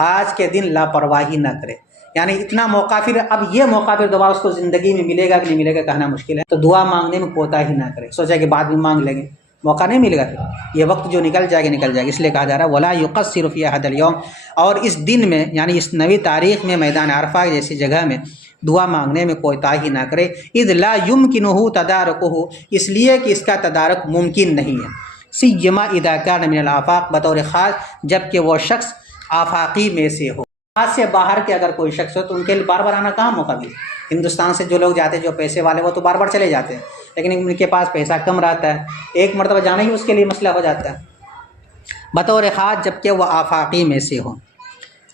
آج کے دن لاپرواہی نہ کرے، یعنی اتنا موقع، پھر اب یہ موقع پھر دوبارہ اس کو زندگی میں ملے گا کہ نہیں ملے گا کہنا مشکل ہے، تو دعا مانگنے میں کوتاہی نہ کرے، سوچا کہ بعد میں مانگ لیں گے، موقع نہیں ملے گا، پھر یہ وقت جو نکل جائے گا نکل جائے گا، اس لیے کہا جا رہا ہے وَلَا يُقَصِّرُ فِي هَذَا الْيَوْمِ، اور اس دن میں، یعنی اس نوی تاریخ میں میدان عرفہ جیسی جگہ میں دعا مانگنے میں کوتاہی نہ کرے۔ اذ لا يمكنه تدارکہ، اس لیے کہ اس کا تدارک ممکن نہیں ہے، سیما اذا كان من الآفاق، بطور خاص جب کہ وہ شخص آفاقی میں سے ہو، ہاتھ سے باہر کے اگر کوئی شخص ہو تو ان کے لیے بار بار آنا کہاں موقع ملے۔ ہندوستان سے جو لوگ جاتے ہیں، جو پیسے والے، وہ تو بار بار چلے جاتے ہیں، لیکن ان کے پاس پیسہ کم رہتا ہے، ایک مرتبہ جانا ہی اس کے لیے مسئلہ ہو جاتا ہے، بطور خاص جب کہ وہ آفاقی میں سے ہو۔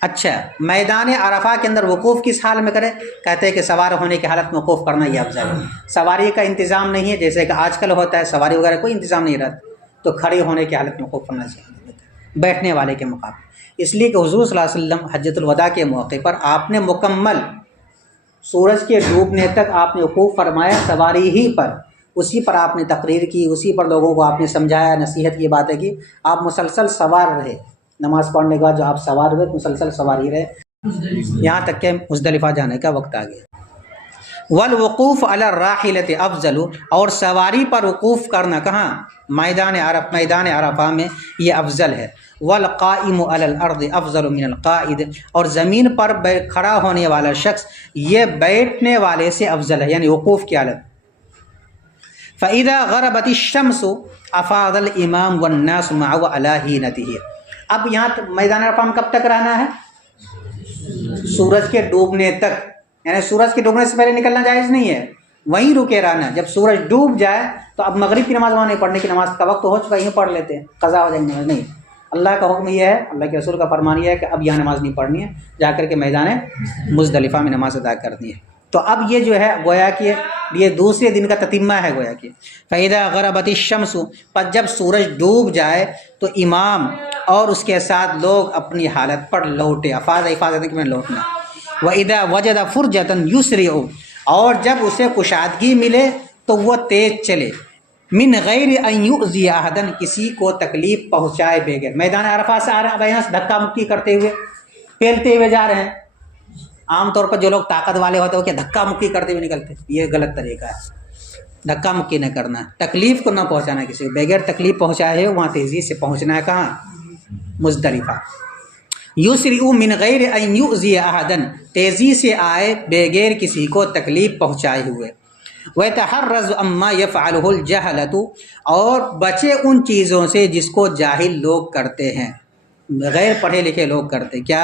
اچھا میدان عرفہ کے اندر وقوف کس حال میں کرے؟ کہتے ہیں کہ سوار ہونے کی حالت میں وقوف کرنا یہ افضل ہے، سواری کا انتظام نہیں ہے جیسے کہ آج کل ہوتا ہے، سواری وغیرہ کوئی انتظام نہیں رہتا، تو کھڑے ہونے کی حالت میں وقوف کرنا چاہیے بیٹھنے والے کے مقابلے، اس لیے کہ حضور صلی اللہ علیہ وسلم حجۃ الوداع کے موقع پر آپ نے مکمل سورج کے ڈوبنے تک آپ نے وقوف فرمایا سواری ہی پر، اسی پر آپ نے تقریر کی، اسی پر لوگوں کو آپ نے سمجھایا، نصیحت کی باتیں کی، آپ مسلسل سوار رہے، نماز پڑھنے کے بعد جو آپ سوار ہوئے مسلسل سوار ہی رہے یہاں تک کہ مزدلفہ جانے کا وقت آ گیا۔ والوقوف علی الراحلۃ افضل، اور سواری پر وقوف کرنا کہاں؟ میدان عرفہ میں یہ افضل ہے۔ والقائم علی الارض افضل من القائد، اور زمین پر کھڑا ہونے والا شخص یہ بیٹھنے والے سے افضل ہے، یعنی وقوف کی حالت۔ فاذا غربت الشمس افاض الامام والناس معه على هينته، اب یہاں میدان عرفہ میں کب تک رہنا ہے؟ سورج کے ڈوبنے تک، یعنی سورج کے ڈوبنے سے پہلے نکلنا جائز نہیں ہے، وہیں رکے رہنا، جب سورج ڈوب جائے تو اب مغرب کی نماز وہاں نہیں پڑھنے کی، نماز کا وقت ہو چکا، یہیں پڑھ لیتے ہیں، قضا ہو جائے گی نماز، نہیں، اللہ کا حکم یہ ہے، اللہ کے رسول کا فرمان یہ ہے کہ اب یہاں نماز نہیں پڑھنی ہے، جا کر کے میدان مزدلفہ میں نماز ادا کرنی ہے۔ تو اب یہ جو ہے گویا کہ یہ دوسرے دن کا تتمہ ہے گویا کہ فَإِذَا غَرَبَتِ الشَّمْسُ، پر جب سورج ڈوب جائے تو امام اور اس کے ساتھ لوگ اپنی حالت پر لوٹے، افاظت میں لوٹنا، وَإِذَا وَجَدَ فُرْجَةً يُسْرِعُ، اور جب اسے کشادگی ملے تو وہ تیز چلے، من غیر ان یؤذی احدن، کسی کو تکلیف پہنچائے بغیر، میدان عرفات سے آ رہے ہیں، یہاں سے دھکا مکی کرتے ہوئے پھیلتے ہوئے جا رہے ہیں۔ عام طور پر جو لوگ طاقت والے ہوتے ہیں وہ کیا دھکا مکی کرتے ہوئے نکلتے، یہ غلط طریقہ ہے، دھکا مکی نہ کرنا، تکلیف کو نہ پہنچانا کسی کو، بغیر تکلیف پہنچائے ہو وہاں تیزی سے پہنچنا ہے، کہاں؟ مزدلفہ۔ یسرعوا من غیر ان یؤذی احدن، تیزی سے آئے بغیر کسی کو تکلیف پہنچائے ہوئے، وَيَتَحَرَّزُ عَمَّا يَفْعَلُهُ الْجَهَلَةُ، اور بچے ان چیزوں سے جس کو جاہل لوگ کرتے ہیں، غیر پڑھے لکھے لوگ کرتے، کیا؟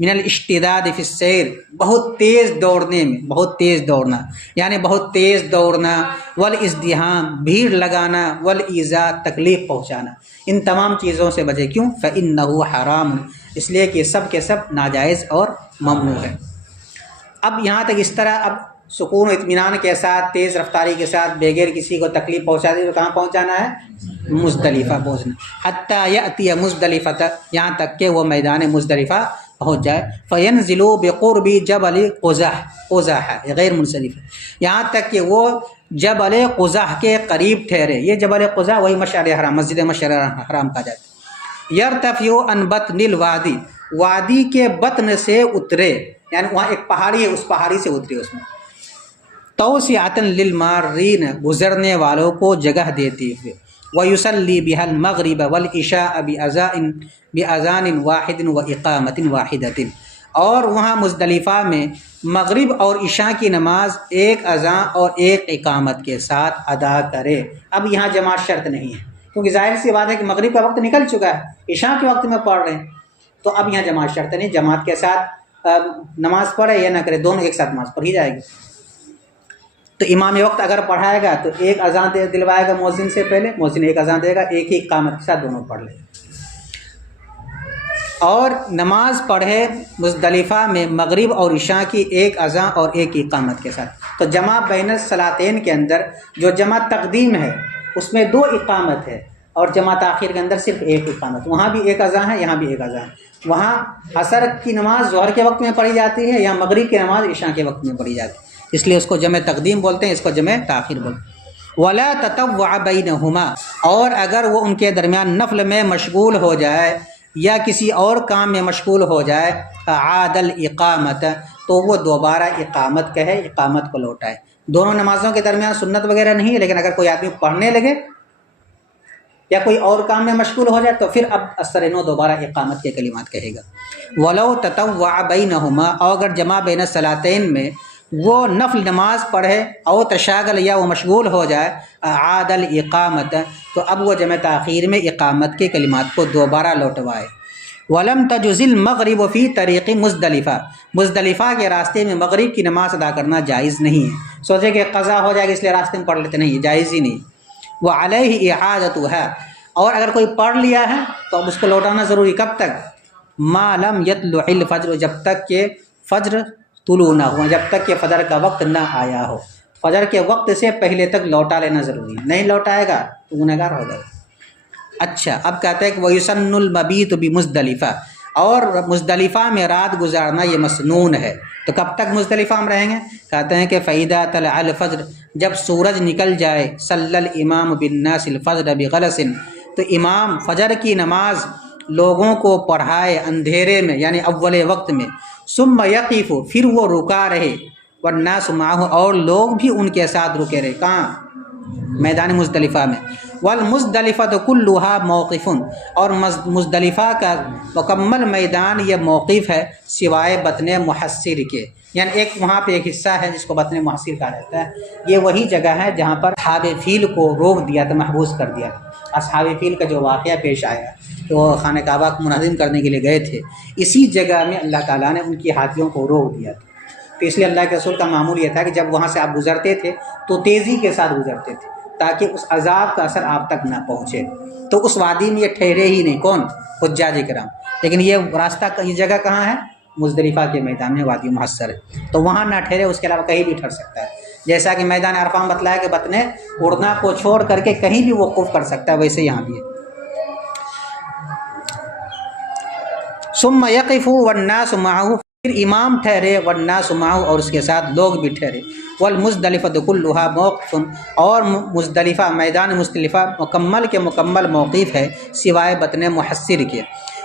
من الاشتداد فی السیر، بہت تیز دوڑنے میں، بہت تیز دوڑنا یعنی بہت تیز دوڑنا، والازدحام، بھیڑ لگانا، والایذاء، تکلیف پہنچانا، ان تمام چیزوں سے بچے، کیوں؟ فإنہ حرام، اس لیے کہ سب کے سب ناجائز اور ممنوع ہے۔ اب یہاں تک اس طرح اب سکون و اطمینان کے ساتھ، تیز رفتاری کے ساتھ، بغیر کسی کو تکلیف پہنچا دی، تو کہاں پہنچانا ہے؟ مزدلفہ پہنچنا، حتیٰ یأتی مزدلفہ، یہاں تک کہ وہ میدان مزدلفہ پہنچ جائے، فینزلوا بقرب جبل قزح، قزح ہے غیر منصرف ہے، یہاں تک کہ وہ جبل قزح کے قریب ٹھہرے، یہ جبل قزح وہی مشعر حرام، مسجد مشعر حرام کہا جاتا ہے۔ یرتفع عن بطن الوادی، وادی کے بطن سے اترے، یعنی وہاں ایک پہاڑی ہے، اس پہاڑی سے اترے، اس میں توسعۃ للمارین، گزرنے والوں کو جگہ دیتے ہوئے، ویصلی بها المغرب والعشاء بأذان واحد واقامۃ واحدۃ، اور وہاں مزدلفہ میں مغرب اور عشاء کی نماز ایک اذان اور ایک اقامت کے ساتھ ادا کرے۔ اب یہاں جماعت شرط نہیں ہے، کیونکہ ظاہر سی بات ہے کہ مغرب کا وقت نکل چکا ہے، عشاء کے وقت میں پڑھ رہے ہیں، تو اب یہاں جماعت شرط نہیں، جماعت کے ساتھ نماز پڑھے یا نہ کرے، دونوں ایک ساتھ نماز پڑھی جائے گی۔ تو امام وقت اگر پڑھائے گا تو ایک اذان دلوائے گا مؤذن سے پہلے، مؤذن ایک اذان دے گا، ایک ہی اقامت کے ساتھ دونوں پڑھ لے، اور نماز پڑھے مزدلفہ میں مغرب اور عشاء کی ایک اذان اور ایک اقامت کے ساتھ۔ تو جمع بین الصلاتین کے اندر جو جمع تقدیم ہے اس میں 2 اقامت ہے، اور جمع تاخیر کے اندر صرف ایک اقامت، وہاں بھی ایک اذان ہے، یہاں بھی ایک اذان ہے، وہاں عصر کی نماز ظہر کے وقت میں پڑھی جاتی ہے، یہاں مغرب کی نماز عشاء کے وقت میں پڑھی جاتی ہے، اس لیے اس کو جمع تقدیم بولتے ہیں، اس کو جمع تاخیر بولتے ہیں۔ ولا تطوع بینہما، اور اگر وہ ان کے درمیان نفل میں مشغول ہو جائے یا کسی اور کام میں مشغول ہو جائے، اعاد الاقامت، تو وہ دوبارہ اقامت کہے، اقامت کو لوٹائے۔ دونوں نمازوں کے درمیان سنت وغیرہ نہیں ہے، لیکن اگر کوئی آدمی پڑھنے لگے یا کوئی اور کام میں مشغول ہو جائے تو پھر اب اثر نو دوبارہ اقامت کے کلمات کہے گا۔ ولو تطوع بینہما، اور اگر جمع بین الصلاتین میں وہ نفل نماز پڑھے، او تشاغل، یا وہ مشغول ہو جائے، اعاد الاقامت، تو اب وہ جمع تاخیر میں اقامت کے کلمات کو دوبارہ لوٹوائے۔ ولم تجز المغرب فی طریق مزدلفہ، مزدلفہ کے راستے میں مغرب کی نماز ادا کرنا جائز نہیں ہے، سوچے کہ قضا ہو جائے گا اس لیے راستے میں پڑھ لیتے، نہیں، جائز ہی نہیں۔ وعلیہ اعادتها، اور اگر کوئی پڑھ لیا ہے تو اب اس کو لوٹانا ضروری، کب تک؟ ما لم یطلع الفجر، جب تک کہ فجر طلوع نہ ہوا، جب تک کہ فجر کا وقت نہ آیا ہو، فجر کے وقت سے پہلے تک لوٹا لینا ضروری ہے، نہیں لوٹائے گا تو گنہگار ہو جائے گا۔ اچھا، اب کہتے ہیں کہ وَيُسَنُّ الْمَبِيتُ بِمُزْدَلِفَةٍ، اور مزدلفہ میں رات گزارنا یہ مسنون ہے، تو کب تک مزدلفہ میں رہیں گے؟ کہتے ہیں کہ فَإِذَا طَلَعَ الْفَجْرُ، جب سورج نکل جائے، صَلَّى الْإِمَامُ بِالنَّاسِ الْفَجْرَ بِغَلَسٍ، تو امام فجر کی نماز لوگوں کو پڑھائے اندھیرے میں، یعنی اول وقت میں، ثم یقف، پھر وہ رکا رہے، والناس معه، اور لوگ بھی ان کے ساتھ رکے رہے، کہاں؟ میدان مزدلفہ میں۔ والمزدلفۃ کلھا موقف، اور مزدلفہ کا مکمل میدان یہ موقف ہے سوائے بطن محصر کے، یعنی ایک وہاں پہ ایک حصہ ہے جس کو بطن محصر کہا جاتا ہے، یہ وہی جگہ ہے جہاں پر اصحاب فیل کو روک دیا تھا، محبوس کر دیا تھا۔ اصحاب فیل کا جو واقعہ پیش آیا کہ وہ خانہ کعبہ کو منہدم کرنے کے لیے گئے تھے، اسی جگہ میں اللہ تعالیٰ نے ان کی ہاتھیوں کو روک دیا تھا، تو اس لیے اللہ کے رسول کا معمول یہ تھا کہ جب وہاں سے آپ گزرتے تھے تو تیزی کے ساتھ گزرتے تھے تاکہ اس عذاب کا اثر آپ تک نہ پہنچے۔ تو اس وادی میں یہ ٹھہرے ہی نہیں، کون؟ حجاج کرام، لیکن یہ راستہ، یہ جگہ کہاں ہے؟ مزدلفہ کے میدان میں وادی محصر ہے، تو وہاں نہ ٹھہرے، اس کے علاوہ کہیں بھی ٹھہر سکتا ہے۔ جیسا کہ میدان عرفہ میں بتلایا کہ بطن اڑنا کو چھوڑ کر کے کہیں بھی وقوف کر سکتا ہے، ویسے یہاں بھی ہے۔ ثم یقف والناس معه، پھر امام ٹھہرے والناس معه، اور اس کے ساتھ لوگ بھی ٹھہرے۔ والمزدلفۃ کلھا موقف، اور مزدلفہ میدان مزدلفہ مکمل کے مکمل موقف ہے سوائے بطن محصر کے۔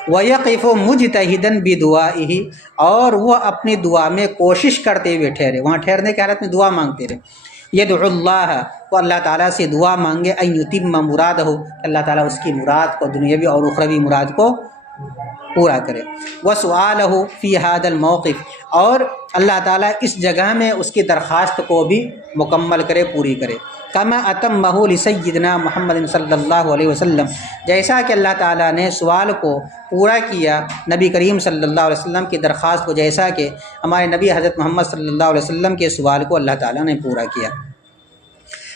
ویقف مجتہدا بدعائہ، اور وہ اپنی دعا میں کوشش کرتے ہوئے ٹھہرے، وہاں ٹھہرنے کی حالت میں دعا مانگتے رہے۔ یدعو اللہ، وہ اللہ تعالیٰ سے دعا مانگے، ان یتم مرادہ، اللہ تعالیٰ اس کی مراد کو، دنیاوی اور اخروی مراد کو پورا کرے۔ وسؤالہ فی ھذا الموقف، اور اللہ تعالیٰ اس جگہ میں اس کی درخواست کو بھی مکمل کرے، پوری کرے۔ کما اتمہ لسیدنا محمد صلی اللہ علیہ وسلم، جیسا کہ اللہ تعالیٰ نے سوال کو پورا کیا نبی کریم صلی اللہ علیہ وسلم کی درخواست کو، جیسا کہ ہمارے نبی حضرت محمد صلی اللہ علیہ وسلم کے سوال کو اللہ تعالیٰ نے پورا کیا۔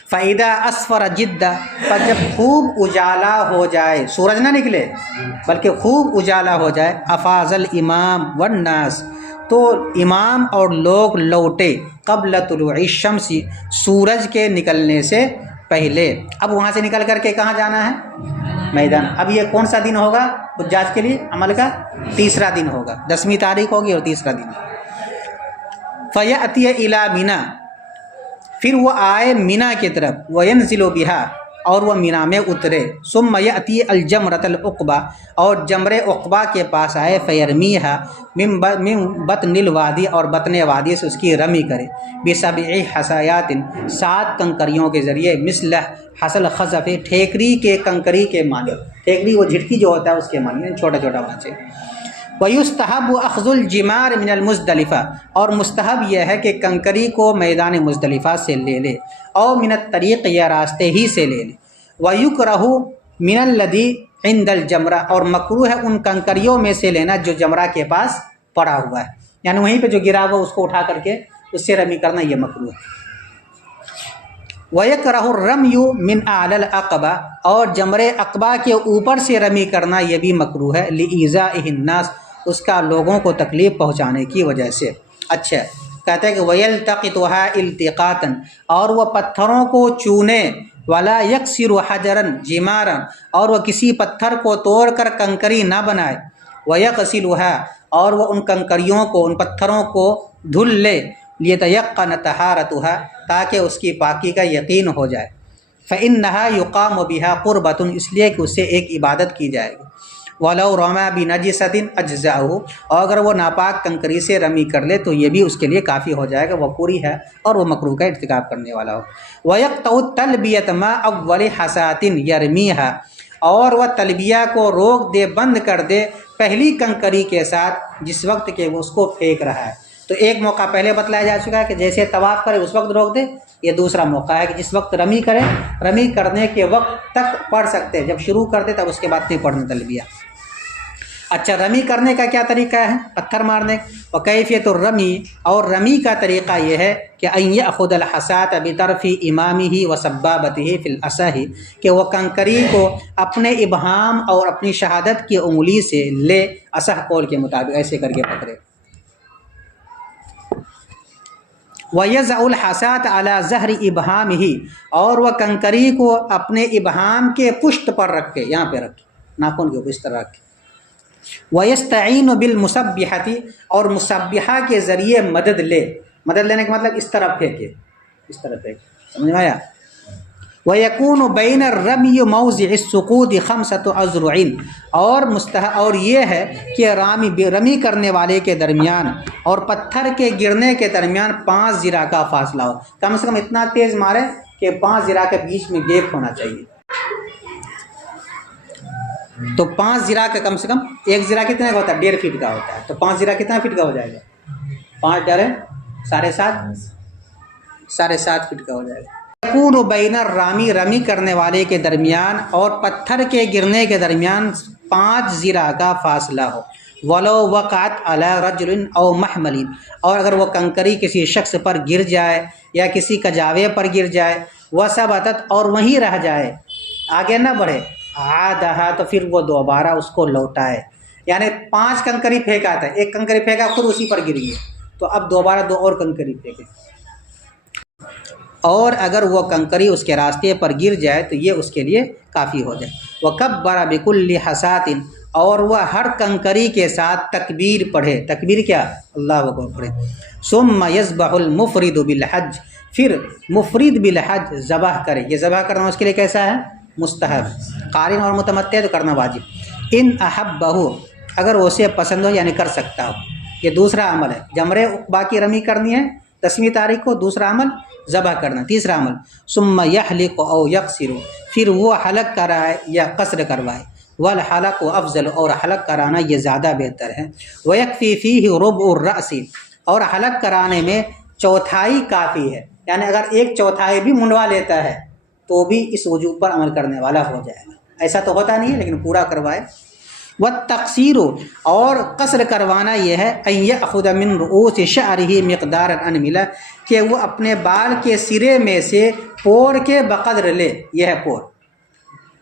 فَإِذَا أَسْفَرَ جِدًّا، پر جب خوب اجالا ہو جائے، سورج نہ نکلے بلکہ خوب اجالا ہو جائے، افاظ الامام والناس، تو امام اور لوگ لوٹے، قبل طلوع الشمس، سورج کے نکلنے سے پہلے۔ اب وہاں سے نکل کر کے کہاں جانا ہے؟ میدان۔ اب یہ کون سا دن ہوگا حجاج کے لیے عمل کا؟ تیسرا دن ہوگا، 10ویں تاریخ ہوگی اور تیسرا دن۔ فَيَأْتِيَ إِلَى مِنَا، پھر وہ آئے مینا کی طرف، وَيَنزِلُ بِهَا، اور وہ مینا میں اترے۔ ثم یأتی الجمرۃ العقبہ، اور جمر عقبہ کے پاس آئے، فیرمیھا من بطن الوادی، اور بطن وادی سے اس کی رمی کرے، بسبع حصیات، 7 کنکریوں کے ذریعے، مثل حصل خزف، ٹھیکری کے کنکری کے معنی، ٹھیکری وہ جھٹکی جو ہوتا ہے اس کے معنی، چھوٹا چھوٹا ہونا چاہیے۔ وَيُسْتَحَبُّ أَخْذُ الْجِمَارِ مِنَ الْمُزْدَلِفَةِ، اور مستحب یہ ہے کہ کنکری کو میدان مزدلفہ سے لے لے، او من الطریق، یا راستے ہی سے لے لے۔ وَيُكْرَهُ مِنَ الَّذِي عِنْدَ الْجَمْرَةِ، اور مکروہ ہے ان کنکریوں میں سے لینا جو جمرہ کے پاس پڑا ہوا ہے، یعنی وہیں پہ جو گرا ہوا اس کو اٹھا کر کے اس سے رمی کرنا، یہ مکروہ ہے۔ وَيَكْرَهُ الرَّمْيُ مِنْ أَعْلَى الْعَقَبَةِ، اور جمر عقبہ کے اوپر سے رمی کرنا یہ بھی مکروہ ہے، لِإِيذَائِهِ النَّاسِ، اس کا لوگوں کو تکلیف پہنچانے کی وجہ سے۔ اچھا کہتے ہیں کہ وَيَلْتَقِطُهَا الْتِقَاطًا، اور وہ پتھروں کو چونے، وَلَا يَكْسِرُ حَجَرًا جِمَارًا، اور وہ کسی پتھر کو توڑ کر کنکری نہ بنائے، وَيَغْسِلُهَا، اور وہ ان کنکریوں کو، ان پتھروں کو دھل لے، لِيَتَيَقَّنَ طَهَارَتُهَا، تاکہ اس کی پاکی کا یقین ہو جائے، فَإِنَّهَا يُقَامُ بِهَا قُرْبَةٌ، اس لیے کہ اس سے ایک عبادت کی جائے گی۔ وَلَوْ رَمَى بِنَجِسَةٍ أَجْزَأَهُ، اور اگر وہ ناپاک کنکری سے رمی کر لے تو یہ بھی اس کے لیے کافی ہو جائے گا، وہ پوری ہے اور وہ مکروہ کا ارتکاب کرنے والا ہو۔ وَيَقْطَعُ التَّلْبِيَةَ مَعَ أَوَّلِ حَصَاةٍ يَرْمِيهَا، اور وہ تلبیہ کو روک دے، بند کر دے پہلی کنکری کے ساتھ جس وقت کہ وہ اس کو پھینک رہا ہے۔ تو ایک موقع پہلے بتلایا جا چکا ہے کہ جیسے طواف کرے اس وقت روک دے، یہ دوسرا موقع ہے کہ جس وقت رمی کرے، رمی کرنے کے وقت تک پڑھ سکتے، جب شروع کرتے تب اس کے بعد نہیں پڑھنا تلبیہ۔ اچھا رمی کرنے کا کیا طریقہ ہے؟ پتھر مارنے۔ وکیفیت الرمی، اور رمی کا طریقہ یہ ہے کہ ان یأخذ الحصاة بطرف امامہ وسبابتہ فی الاصح، کہ وہ کنکری کو اپنے ابہام اور اپنی شہادت کی انگلی سے لے، اصح قول کے مطابق ایسے کر کے پکڑے۔ وَيَضَعُ الْحَصَاةَ عَلَى ظَهْرِ إِبْهَامِهِ، اور وہ کنکری کو اپنے ابہام کے پشت پر رکھے، یہاں پہ رکھے، ناخن کے اوپر اس طرح رکھے۔ وَيَسْتَعِينُ بِالْمُسَبِّحَةِ، اور مسبحہ کے ذریعے مدد لے، مدد لینے کا مطلب اس طرف پھینکے، اس طرف پھینکے، سمجھ میں آیا؟ وَيَكُونُ بَيْنَ الرَّمْيِ مَوْضِعِ السُّقُوطِ 5 أَذْرُعٍ، اور یہ ہے کہ رمی کرنے والے کے درمیان اور پتھر کے گرنے کے درمیان 5 ذراع کا فاصلہ ہو، کم سے کم اتنا تیز مارے کہ 5 ذراع کے بیچ میں گیپ ہونا چاہیے۔ تو 5 ذراع کا کم سے کم، 1 ذراع کتنے کا ہوتا ہے؟ 1.5 فٹ کا ہوتا ہے، تو 5 ذراع کتنا فٹ کا ہو جائے گا؟ 5 ڈرے 7.5 فٹ کا ہو جائے گا۔ یکون بین الرامی، رمی کرنے والے کے درمیان اور پتھر کے گرنے کے درمیان 5 ذراع کا فاصلہ ہو۔ ولو وقعت علی رجل او محمل، اور اگر وہ کنکری کسی شخص پر گر جائے یا کسی کجاوے پر گر جائے، وثبتت، اور وہیں رہ جائے، آگے نہ بڑھے، عادہا، تو پھر وہ دوبارہ اس کو لوٹائے، یعنی 5 کنکری پھینکا تھا، ایک کنکری پھینکا خود اسی پر گر گیا، تو اب دوبارہ 2 اور کنکری پھینکے، اور اگر وہ کنکری اس کے راستے پر گر جائے تو یہ اس کے لیے کافی ہو جائے۔ وَكَبَّرَ بِكُلِّ حَسَاتٍ، اور وہ ہر کنکری کے ساتھ تکبیر پڑھے، تکبیر کیا؟ اللہ اکبر پڑھے۔ ثُمَّ يَذْبَحُ الْمُفْرِدُ بِالْحَجِّ، پھر مفرد بالحج ذبح کرے، یہ ذبح کرنا اس کے لیے کیسا ہے؟ مستحب، قارن اور متمتع تو کرنا واجب۔ ان احبہ، اگر اسے پسند ہو یعنی کر سکتا ہو، یہ دوسرا عمل ہے، جمرے عقبہ کی رمی کرنی ہے 10ویں تاریخ کو، دوسرا عمل ذبح کرنا، تیسرا عمل ثم یحلق او یقصر، پھر وہ حلق کرائے یا قصر کروائے، والحلق افضل، اور حلق کرانا یہ زیادہ بہتر ہے، ویکفی فیہ ربع الرأس، اور حلق کرانے میں چوتھائی کافی ہے، یعنی اگر 1/4 بھی منڈوا لیتا ہے تو بھی اس وجوب پر عمل کرنے والا ہو جائے گا، ایسا تو ہوتا نہیں ہے لیکن پورا کروائے۔ والتقصیر، اور قصر کروانا یہ ہے ان یأخذ من رؤوس شعرہ مقدارا انملا، کہ وہ اپنے بال کے سرے میں سے پور کے بقدر لے، یہ ہے پور،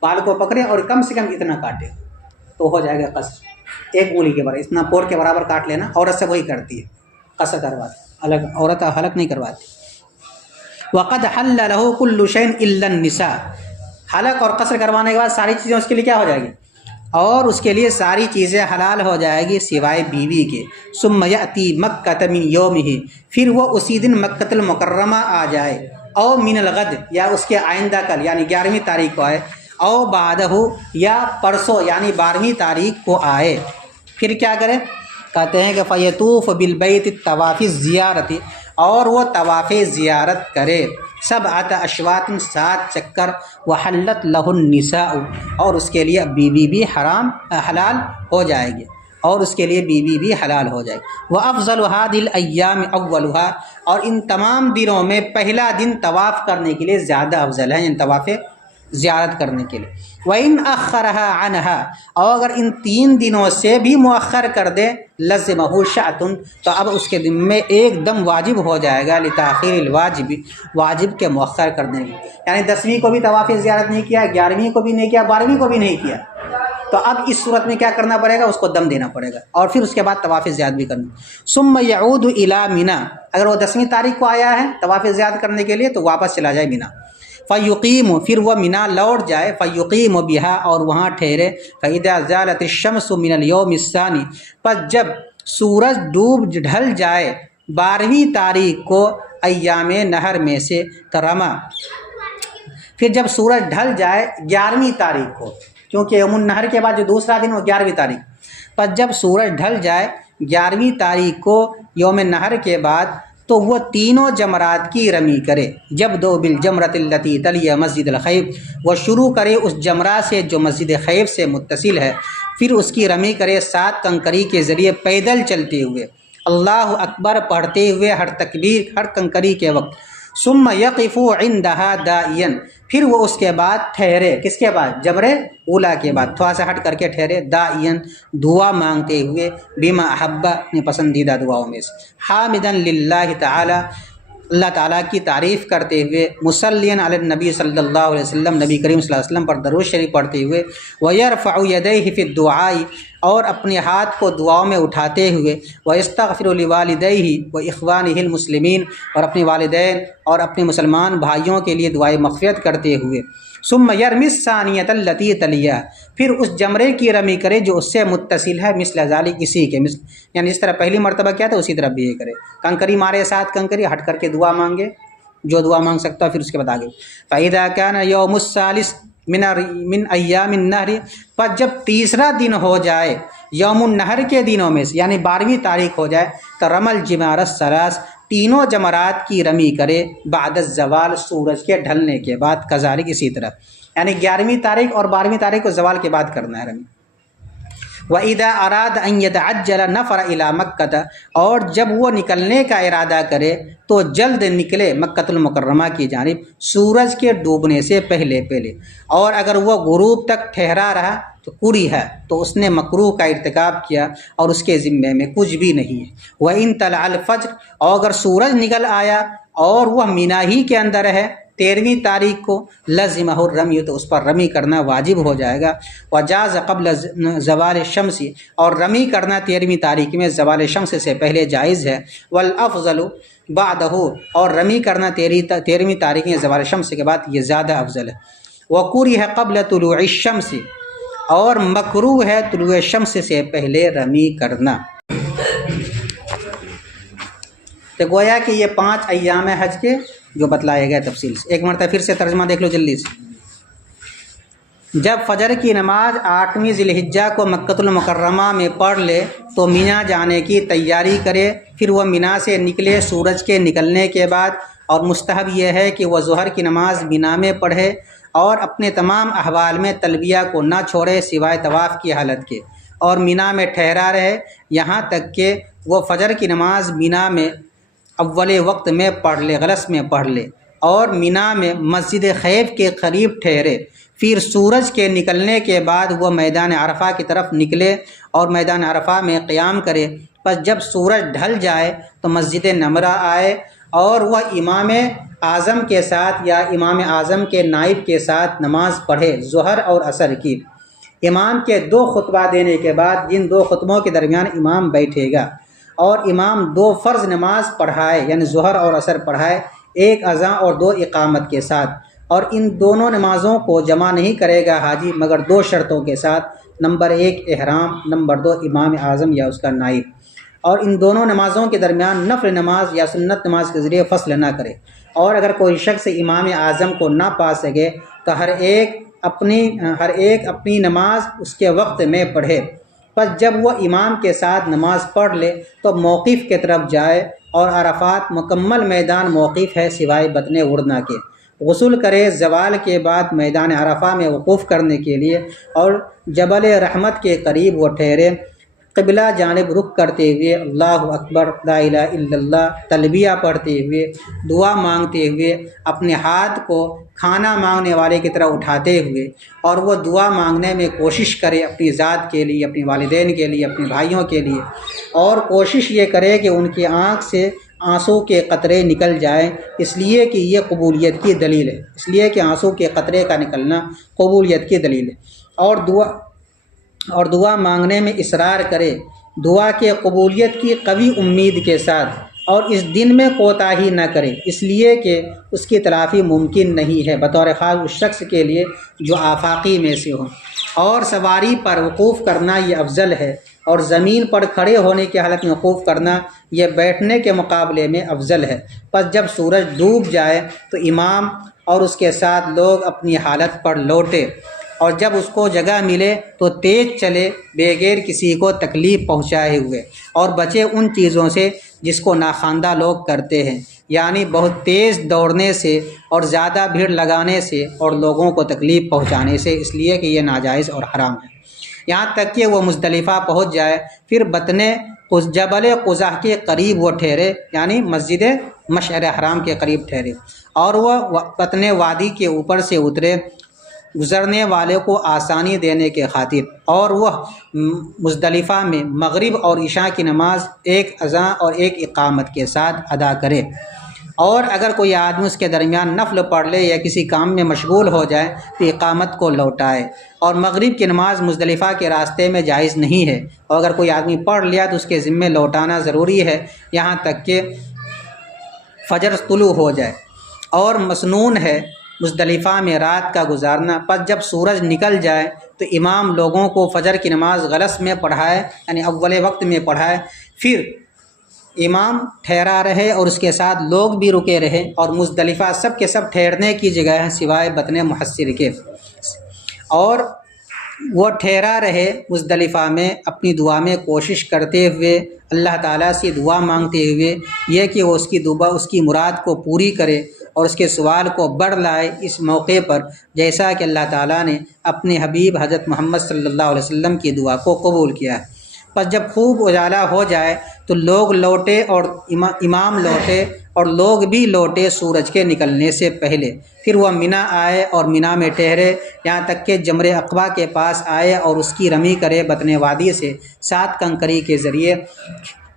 بال کو پکڑے اور کم سے کم اتنا کاٹے تو ہو جائے گا قصر، 1 انگلی کے برابر، اتنا پور کے برابر کاٹ لینا، عورت سے وہی کرتی ہے، قصر کرواتی، الگ عورت حلق نہیں کرواتی۔ وقد حل له كل شيء الا النساء، حلق اور قصر کروانے کے بعد ساری چیزیں اس کے لیے کیا ہو جائے گی؟ اور اس کے لیے ساری چیزیں حلال ہو جائے گی سوائے بیوی کے۔ ثم یأتی مکۃ من یومہ، پھر وہ اسی دن مکۃ المکرمہ آ جائے، او من الغد، یا اس کے آئندہ کل یعنی 11ویں تاریخ کو آئے، او بعدہ، یا پرسوں یعنی 12ویں تاریخ کو آئے، پھر کیا کرے؟ کہتے ہیں کہ فیطوف بالبیت طواف الزیارت، اور وہ طواف زیارت کرے، 7 اشواط، 7 چکر، وحلت لہ النساء، اور اس کے لیے بیوی بھی حلال ہو جائے گی، اور اس کے لیے بیوی بھی حلال ہو جائے گی۔ وافضل هذه الايام اولها، اور ان تمام دنوں میں پہلا دن طواف کرنے کے لیے زیادہ افضل ہے، ان طواف زیارت کرنے کے لیے۔ وَإِنْ أَخَّرَهَا عَنْهَا، اور اگر ان 3 دنوں سے بھی مؤخر کر دے، لَزِمَهُ شَعْتٌ، تو اب اس کے دن میں ایک دم واجب ہو جائے گا، لِتَأْخِيرِ الْوَاجِبِ، واجب کے مؤخر کرنے کی، یعنی 10ویں کو بھی طواف زیارت نہیں کیا، 11ویں کو بھی نہیں کیا، 12ویں کو بھی نہیں کیا، تو اب اس صورت میں کیا کرنا پڑے گا؟ اس کو دم دینا پڑے گا، اور پھر اس کے بعد طواف زیارت بھی کرنا۔ ثم يعود الى منى، اگر وہ 10ویں تاریخ کو آیا ہے طواف زیارت کرنے کے لیے تو واپس چلا جائے منی، فیقیم، پھر وہ منی لوٹ جائے، فیقیم بہا، اور وہاں ٹھہرے، فاذا زالت الشمس من اليوم الثاني، پس جب سورج ڈوب ڈھل جائے 12ویں تاریخ کو ایام نہر میں سے، کرما، پھر جب سورج ڈھل جائے 11ویں تاریخ کو، کیونکہ یوم النہر کے بعد جو دوسرا دن وہ 11ویں تاریخ، پس جب سورج ڈھل جائے 11ویں تاریخ کو یوم نہر کے بعد، تو وہ تینوں جمرات کی رمی کرے، جب دو بالجمرۃ التی تلی مسجد الخیف، وہ شروع کرے اس جمرہ سے جو مسجد خیف سے متصل ہے، پھر اس کی رمی کرے 7 کنکری کے ذریعے پیدل چلتے ہوئے، اللہ اکبر پڑھتے ہوئے ہر تکبیر ہر کنکری کے وقت، ثم یقف عندها دائیا، پھر وہ اس کے بعد ٹھہرے، کس کے بعد؟ جمرے اولا کے بعد تھوڑا سا ہٹ کر کے ٹھہرے، دائیا، دعا مانگتے ہوئے، بما احب، اپنے پسندیدہ دعاؤں میں سے، حامدا للہ تعالی، اللہ تعالیٰ کی تعریف کرتے ہوئے، مصلین علی النبی صلی اللہ علیہ وسلم، نبی کریم صلی اللہ علیہ وسلم پر درود شریف پڑھتے ہوئے، ویرفع یدیہ فی الدعاء، اور اپنے ہاتھ کو دعاؤں میں اٹھاتے ہوئے، ویستغفر لوالدیہ واخوانہ المسلمین، اور اپنے والدین اور اپنے مسلمان بھائیوں کے لیے دعائے مغفرت کرتے ہوئے، ثم یرمی الثانیۃ التی تلیہا، پھر اس جمرے کی رمی کرے جو اس سے متصل ہے، مثل ذالک، اسی کے مثل، یعنی جس طرح پہلی مرتبہ کیا تھا اسی طرح بھی یہ کرے، کنکری مارے 7 کنکری، ہٹ کر کے دعا مانگے جو دعا مانگ سکتا ہے، پھر اس کے بعد آگے، فَإِذَا كَانَ يَوْمُ الثَّالِثِ من ایام النہر، پر جب تیسرا دن ہو جائے یوم النہر کے دنوں میں سے، یعنی 12ویں تاریخ ہو جائے، تو رمل جمار الثلاث، تینوں جمرات کی رمی کرے، بعد الزوال، سورج کے ڈھلنے کے بعد، کذالک، اسی طرح، یعنی 11ویں تاریخ اور 12ویں تاریخ کو زوال کے بعد کرنا ہے رمی۔ وَإِذَا أَرَادَ أَن يَتَعَجَّلَ نَفَرَ إِلَى مَكَّةَ، اور جب وہ نکلنے کا ارادہ کرے تو جلد نکلے مکۃ المکرمہ کی جانب، سورج کے ڈوبنے سے پہلے پہلے، اور اگر وہ غروب تک ٹھہرا رہا تو کری ہے، تو اس نے مکروہ کا ارتکاب کیا اور اس کے ذمے میں کچھ بھی نہیں ہے۔ وَإِن طَلَعَ الْفَجْرُ، اور اگر سورج نکل آیا اور وہ مینا ہی کے اندر ہے، 13ویں تاریخ کو لزمہ الرمی، تو اس پر رمی کرنا واجب ہو جائے گا۔ وجاز قبل زوال الشمس، اور رمی کرنا 13ویں تاریخ میں زوال شمس سے پہلے جائز ہے۔ والافضل بعدہ، اور رمی کرنا 13ویں تاریخ میں زوال شمس کے بعد یہ زیادہ افضل ہے۔ وکرہ قبل طلوع الشمس، اور مکروہ ہے طلوع شمس سے پہلے رمی کرنا۔ تو گویا کہ یہ 5 ایام حج کے جو بتلائے گئے تفصیل سے۔ ایک مرتبہ پھر سے ترجمہ دیکھ لو جلدی سے۔ جب فجر کی نماز 8ویں ذی الحجہ کو مکۃ المکرمہ میں پڑھ لے تو مینا جانے کی تیاری کرے، پھر وہ مینا سے نکلے سورج کے نکلنے کے بعد، اور مستحب یہ ہے کہ وہ ظہر کی نماز مینا میں پڑھے اور اپنے تمام احوال میں تلبیہ کو نہ چھوڑے سوائے طواف کی حالت کے، اور مینا میں ٹھہرا رہے یہاں تک کہ وہ فجر کی نماز مینا میں اول وقت میں پڑھ لے، غلس میں پڑھ لے، اور مینا میں مسجد خیف کے قریب ٹھہرے۔ پھر سورج کے نکلنے کے بعد وہ میدان عرفہ کی طرف نکلے اور میدان عرفہ میں قیام کرے۔ پس جب سورج ڈھل جائے تو مسجد نمرہ آئے اور وہ امام اعظم کے ساتھ یا امام اعظم کے نائب کے ساتھ نماز پڑھے، ظہر اور عصر کی۔ امام کے 2 خطبہ دینے کے بعد جن 2 خطبوں کے درمیان امام بیٹھے گا، اور امام 2 فرض نماز پڑھائے یعنی ظہر اور عصر پڑھائے، 1 اذان اور 2 اقامت کے ساتھ، اور ان دونوں نمازوں کو جمع نہیں کرے گا حاجی مگر 2 شرطوں کے ساتھ۔ نمبر 1 احرام، نمبر 2 امام اعظم یا اس کا نائب، اور ان دونوں نمازوں کے درمیان نفل نماز یا سنت نماز کے ذریعے فصل نہ کرے، اور اگر کوئی شخص امام اعظم کو نہ پا سکے تو ہر ایک اپنی نماز اس کے وقت میں پڑھے۔ پس جب وہ امام کے ساتھ نماز پڑھ لے تو موقف کی طرف جائے، اور عرفات مکمل میدان موقف ہے سوائے بطن اڑنا کے، غسل کرے زوال کے بعد میدان عرفہ میں وقوف کرنے کے لیے، اور جبل رحمت کے قریب وہ ٹھہرے، قبلہ جانب رخ کرتے ہوئے اللہ اکبر لا الہ الا اللہ تلبیہ پڑھتے ہوئے، دعا مانگتے ہوئے، اپنے ہاتھ کو کھانا مانگنے والے کی طرح اٹھاتے ہوئے، اور وہ دعا مانگنے میں کوشش کرے اپنی ذات کے لیے، اپنے والدین کے لیے، اپنے بھائیوں کے لیے، اور کوشش یہ کرے کہ ان کی آنکھ سے آنسو کے قطرے نکل جائیں، اس لیے کہ یہ قبولیت کی دلیل ہے، اس لیے کہ آنسو کے قطرے کا نکلنا قبولیت کی دلیل ہے، اور دعا مانگنے میں اصرار کرے، دعا کے قبولیت کی قوی امید کے ساتھ، اور اس دن میں کوتاہی نہ کرے، اس لیے کہ اس کی تلافی ممکن نہیں ہے بطور خاص اس شخص کے لیے جو آفاقی میں سے ہو، اور سواری پر وقوف کرنا یہ افضل ہے، اور زمین پر کھڑے ہونے کی حالت میں وقوف کرنا یہ بیٹھنے کے مقابلے میں افضل ہے۔ پس جب سورج ڈوب جائے تو امام اور اس کے ساتھ لوگ اپنی حالت پر لوٹے، اور جب اس کو جگہ ملے تو تیز چلے بغیر کسی کو تکلیف پہنچائے ہوئے، اور بچے ان چیزوں سے جس کو ناخواندہ لوگ کرتے ہیں، یعنی بہت تیز دوڑنے سے اور زیادہ بھیڑ لگانے سے اور لوگوں کو تکلیف پہنچانے سے، اس لیے کہ یہ ناجائز اور حرام ہے۔ یہاں تک کہ وہ مزدلفہ پہنچ جائے، پھر بطن جبل قزح کے قریب وہ ٹھہرے، یعنی مسجد مشعر حرام کے قریب ٹھہرے، اور وہ بطن وادی کے اوپر سے اترے گزرنے والے کو آسانی دینے کے خاطر، اور وہ مزدلفہ میں مغرب اور عشاء کی نماز 1 اذان اور 1 اقامت کے ساتھ ادا کرے، اور اگر کوئی آدمی اس کے درمیان نفل پڑھ لے یا کسی کام میں مشغول ہو جائے تو اقامت کو لوٹائے، اور مغرب کی نماز مزدلفہ کے راستے میں جائز نہیں ہے، اور اگر کوئی آدمی پڑھ لیا تو اس کے ذمے لوٹانا ضروری ہے یہاں تک کہ فجر طلوع ہو جائے، اور مسنون ہے مزدلفہ میں رات کا گزارنا۔ پس جب سورج نکل جائے تو امام لوگوں کو فجر کی نماز غلس میں پڑھائے، یعنی اول وقت میں پڑھائے، پھر امام ٹھہرا رہے اور اس کے ساتھ لوگ بھی رکے رہے، اور مزدلفہ سب کے سب ٹھہرنے کی جگہ ہے سوائے بطن محصر کے، اور وہ ٹھہرا رہے مزدلفہ میں اپنی دعا میں کوشش کرتے ہوئے، اللہ تعالیٰ سے دعا مانگتے ہوئے یہ کہ وہ اس کی مراد کو پوری کرے اور اس کے سوال کو بڑھ لائے اس موقع پر، جیسا کہ اللہ تعالیٰ نے اپنے حبیب حضرت محمد صلی اللہ علیہ وسلم کی دعا کو قبول کیا ہے۔ پس جب خوب اجالا ہو جائے تو لوگ لوٹے اور امام لوٹے اور لوگ بھی لوٹے سورج کے نکلنے سے پہلے، پھر وہ مینا آئے اور مینا میں ٹھہرے یہاں تک کہ جمر عقبہ کے پاس آئے اور اس کی رمی کرے، بطن وادی سے 7 کنکری کے ذریعے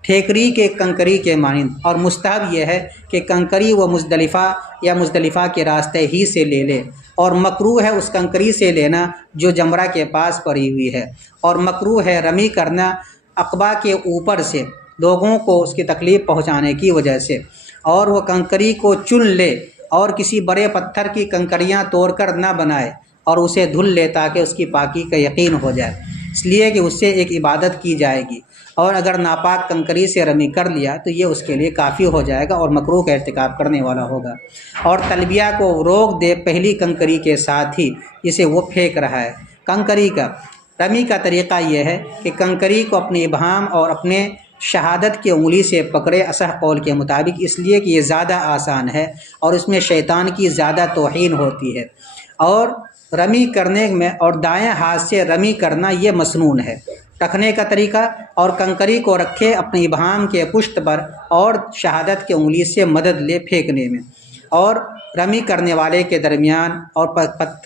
ٹھیکری کے کنکری کے مانند، اور مستحب یہ ہے کہ کنکری وہ مزدلفہ یا مزدلفہ کے راستے ہی سے لے لے، اور مکروہ ہے اس کنکری سے لینا جو جمرہ کے پاس پڑی ہوئی ہے، اور مکروہ ہے رمی کرنا عقبہ کے اوپر سے لوگوں کو اس کی تکلیف پہنچانے کی وجہ سے، اور وہ کنکری کو چن لے اور کسی بڑے پتھر کی کنکریاں توڑ کر نہ بنائے اور اسے دھل لے تاکہ اس کی پاکی کا یقین ہو جائے، اس لیے کہ اس سے ایک عبادت کی جائے گی، اور اگر ناپاک کنکری سے رمی کر لیا تو یہ اس کے لیے کافی ہو جائے گا اور مکروہ کا ارتکاب کرنے والا ہوگا۔ اور تلبیہ کو روک دے پہلی کنکری کے ساتھ ہی جسے وہ پھینک رہا ہے۔ کنکری کا رمی کا طریقہ یہ ہے کہ کنکری کو اپنے ابہام اور اپنے شہادت کی انگلی سے پکڑے اصح قول کے مطابق، اس لیے کہ یہ زیادہ آسان ہے اور اس میں شیطان کی زیادہ توہین ہوتی ہے، اور رمی کرنے میں اور دائیں ہاتھ سے رمی کرنا یہ مسنون ہے۔ رکھنے کا طریقہ، اور کنکری کو رکھے اپنے ابہام کے پشت پر اور شہادت کی انگلی سے مدد لے پھینکنے میں، اور رمی کرنے والے کے درمیان اور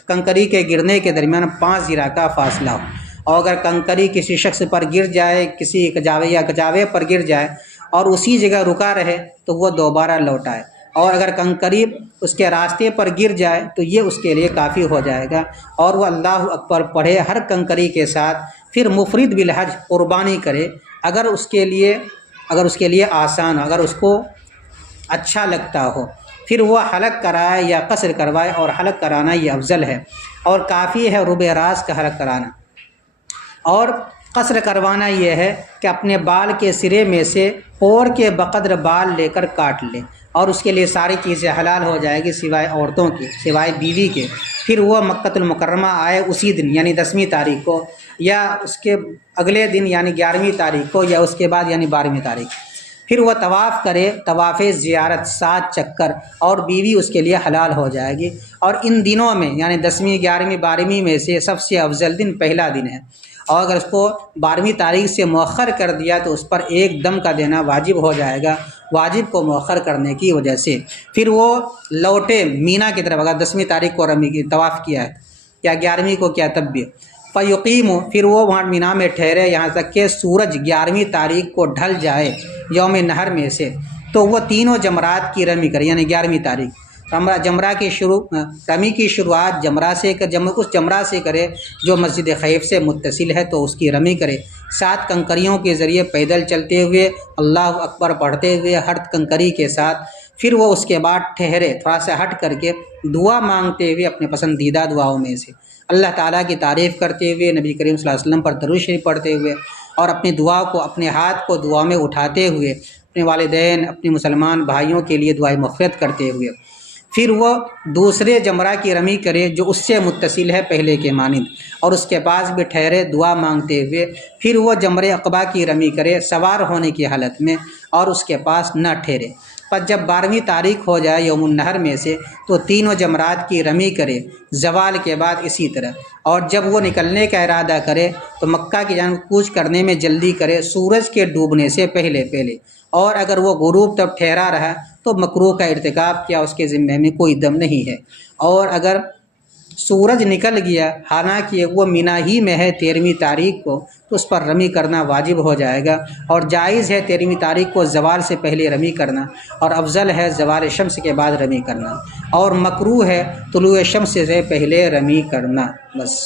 کنکری کے گرنے کے درمیان 5 ذراع کا فاصلہ ہو، اور اگر کنکری کسی شخص پر گر جائے، کسی کجاوے یا کجاوے پر گر جائے اور اسی جگہ رکا رہے تو وہ دوبارہ لوٹائے، اور اگر کنکری اس کے راستے پر گر جائے تو یہ اس کے لیے کافی ہو جائے گا، اور وہ اللہ اکبر پڑھے ہر کنکری کے ساتھ، پھر مفرد بالحج قربانی کرے اگر اس کے لیے آسان ہو، اگر اس کو اچھا لگتا ہو، پھر وہ حلق کرائے یا قصر کروائے، اور حلق کرانا یہ افضل ہے، اور کافی ہے ربع راس کا حلق کرانا، اور قصر کروانا یہ ہے کہ اپنے بال کے سرے میں سے پور کے بقدر بال لے کر کاٹ لے، اور اس کے لیے ساری چیزیں حلال ہو جائے گی سوائے عورتوں کی، سوائے بیوی کے۔ پھر وہ مکۃ المکرمہ آئے اسی دن یعنی 10ویں تاریخ کو، یا اس کے اگلے دن یعنی 11ویں تاریخ کو، یا اس کے بعد یعنی 12ویں تاریخ۔ پھر وہ طواف کرے، طواف زیارت 7 چکر، اور بیوی اس کے لیے حلال ہو جائے گی۔ اور ان دنوں میں یعنی 10ویں 11ویں 12ویں میں سے سب سے افضل دن پہلا دن ہے، اور اگر اس کو 12ویں تاریخ سے مؤخر کر دیا تو اس پر ایک دم کا دینا واجب ہو جائے گا، واجب کو مؤخر کرنے کی وجہ سے۔ پھر وہ لوٹے مینا کی طرف، اگر 10ویں تاریخ کو رمی کی طواف کیا ہے یا 11ویں کو کیا تب بھی، فیقیم، پھر وہ وہاں مینا میں ٹھہرے یہاں تک کہ سورج 11ویں تاریخ کو ڈھل جائے یوم نہر میں سے، تو وہ تینوں جمرات کی رمی کرے، یعنی 11ویں تاریخ رمی کی شروعات اس جمرہ سے کرے جو مسجد خیف سے متصل ہے، تو اس کی رمی کرے 7 کنکریوں کے ذریعے پیدل چلتے ہوئے اللہ اکبر پڑھتے ہوئے ہر کنکری کے ساتھ۔ پھر وہ اس کے بعد ٹھہرے، تھوڑا سا ہٹ کر کے دعا مانگتے ہوئے اپنے پسندیدہ دعاؤں میں سے، اللہ تعالیٰ کی تعریف کرتے ہوئے، نبی کریم صلی اللہ علیہ وسلم پر درود شریف پڑھتے ہوئے، اور اپنی دعا کو، اپنے ہاتھ کو دعا میں اٹھاتے ہوئے اپنے والدین، اپنے مسلمان بھائیوں کے لیے دعائے مغفرت کرتے ہوئے، پھر وہ دوسرے جمرہ کی رمی کرے جو اس سے متصل ہے پہلے کے مانند، اور اس کے پاس بھی ٹھہرے دعا مانگتے ہوئے، پھر وہ جمرہ عقبہ کی رمی کرے سوار ہونے کی حالت میں، اور اس کے پاس نہ ٹھہرے۔ پس جب 12ویں تاریخ ہو جائے یوم النہر میں سے تو تینوں جمرات کی رمی کرے زوال کے بعد اسی طرح، اور جب وہ نکلنے کا ارادہ کرے تو مکہ کی جانب کوچ کرنے میں جلدی کرے سورج کے ڈوبنے سے پہلے، اور اگر وہ غروب تب ٹھہرا رہا تو مکروہ کا ارتکاب کیا، اس کے ذمہ میں کوئی دم نہیں ہے۔ اور اگر سورج نکل گیا حالانکہ وہ مینا ہی میں ہے 13ویں تاریخ کو، تو اس پر رمی کرنا واجب ہو جائے گا، اور جائز ہے 13ویں تاریخ کو زوال سے پہلے رمی کرنا، اور افضل ہے زوال شمس کے بعد رمی کرنا، اور مکروہ ہے طلوع شمس سے پہلے رمی کرنا۔ بس۔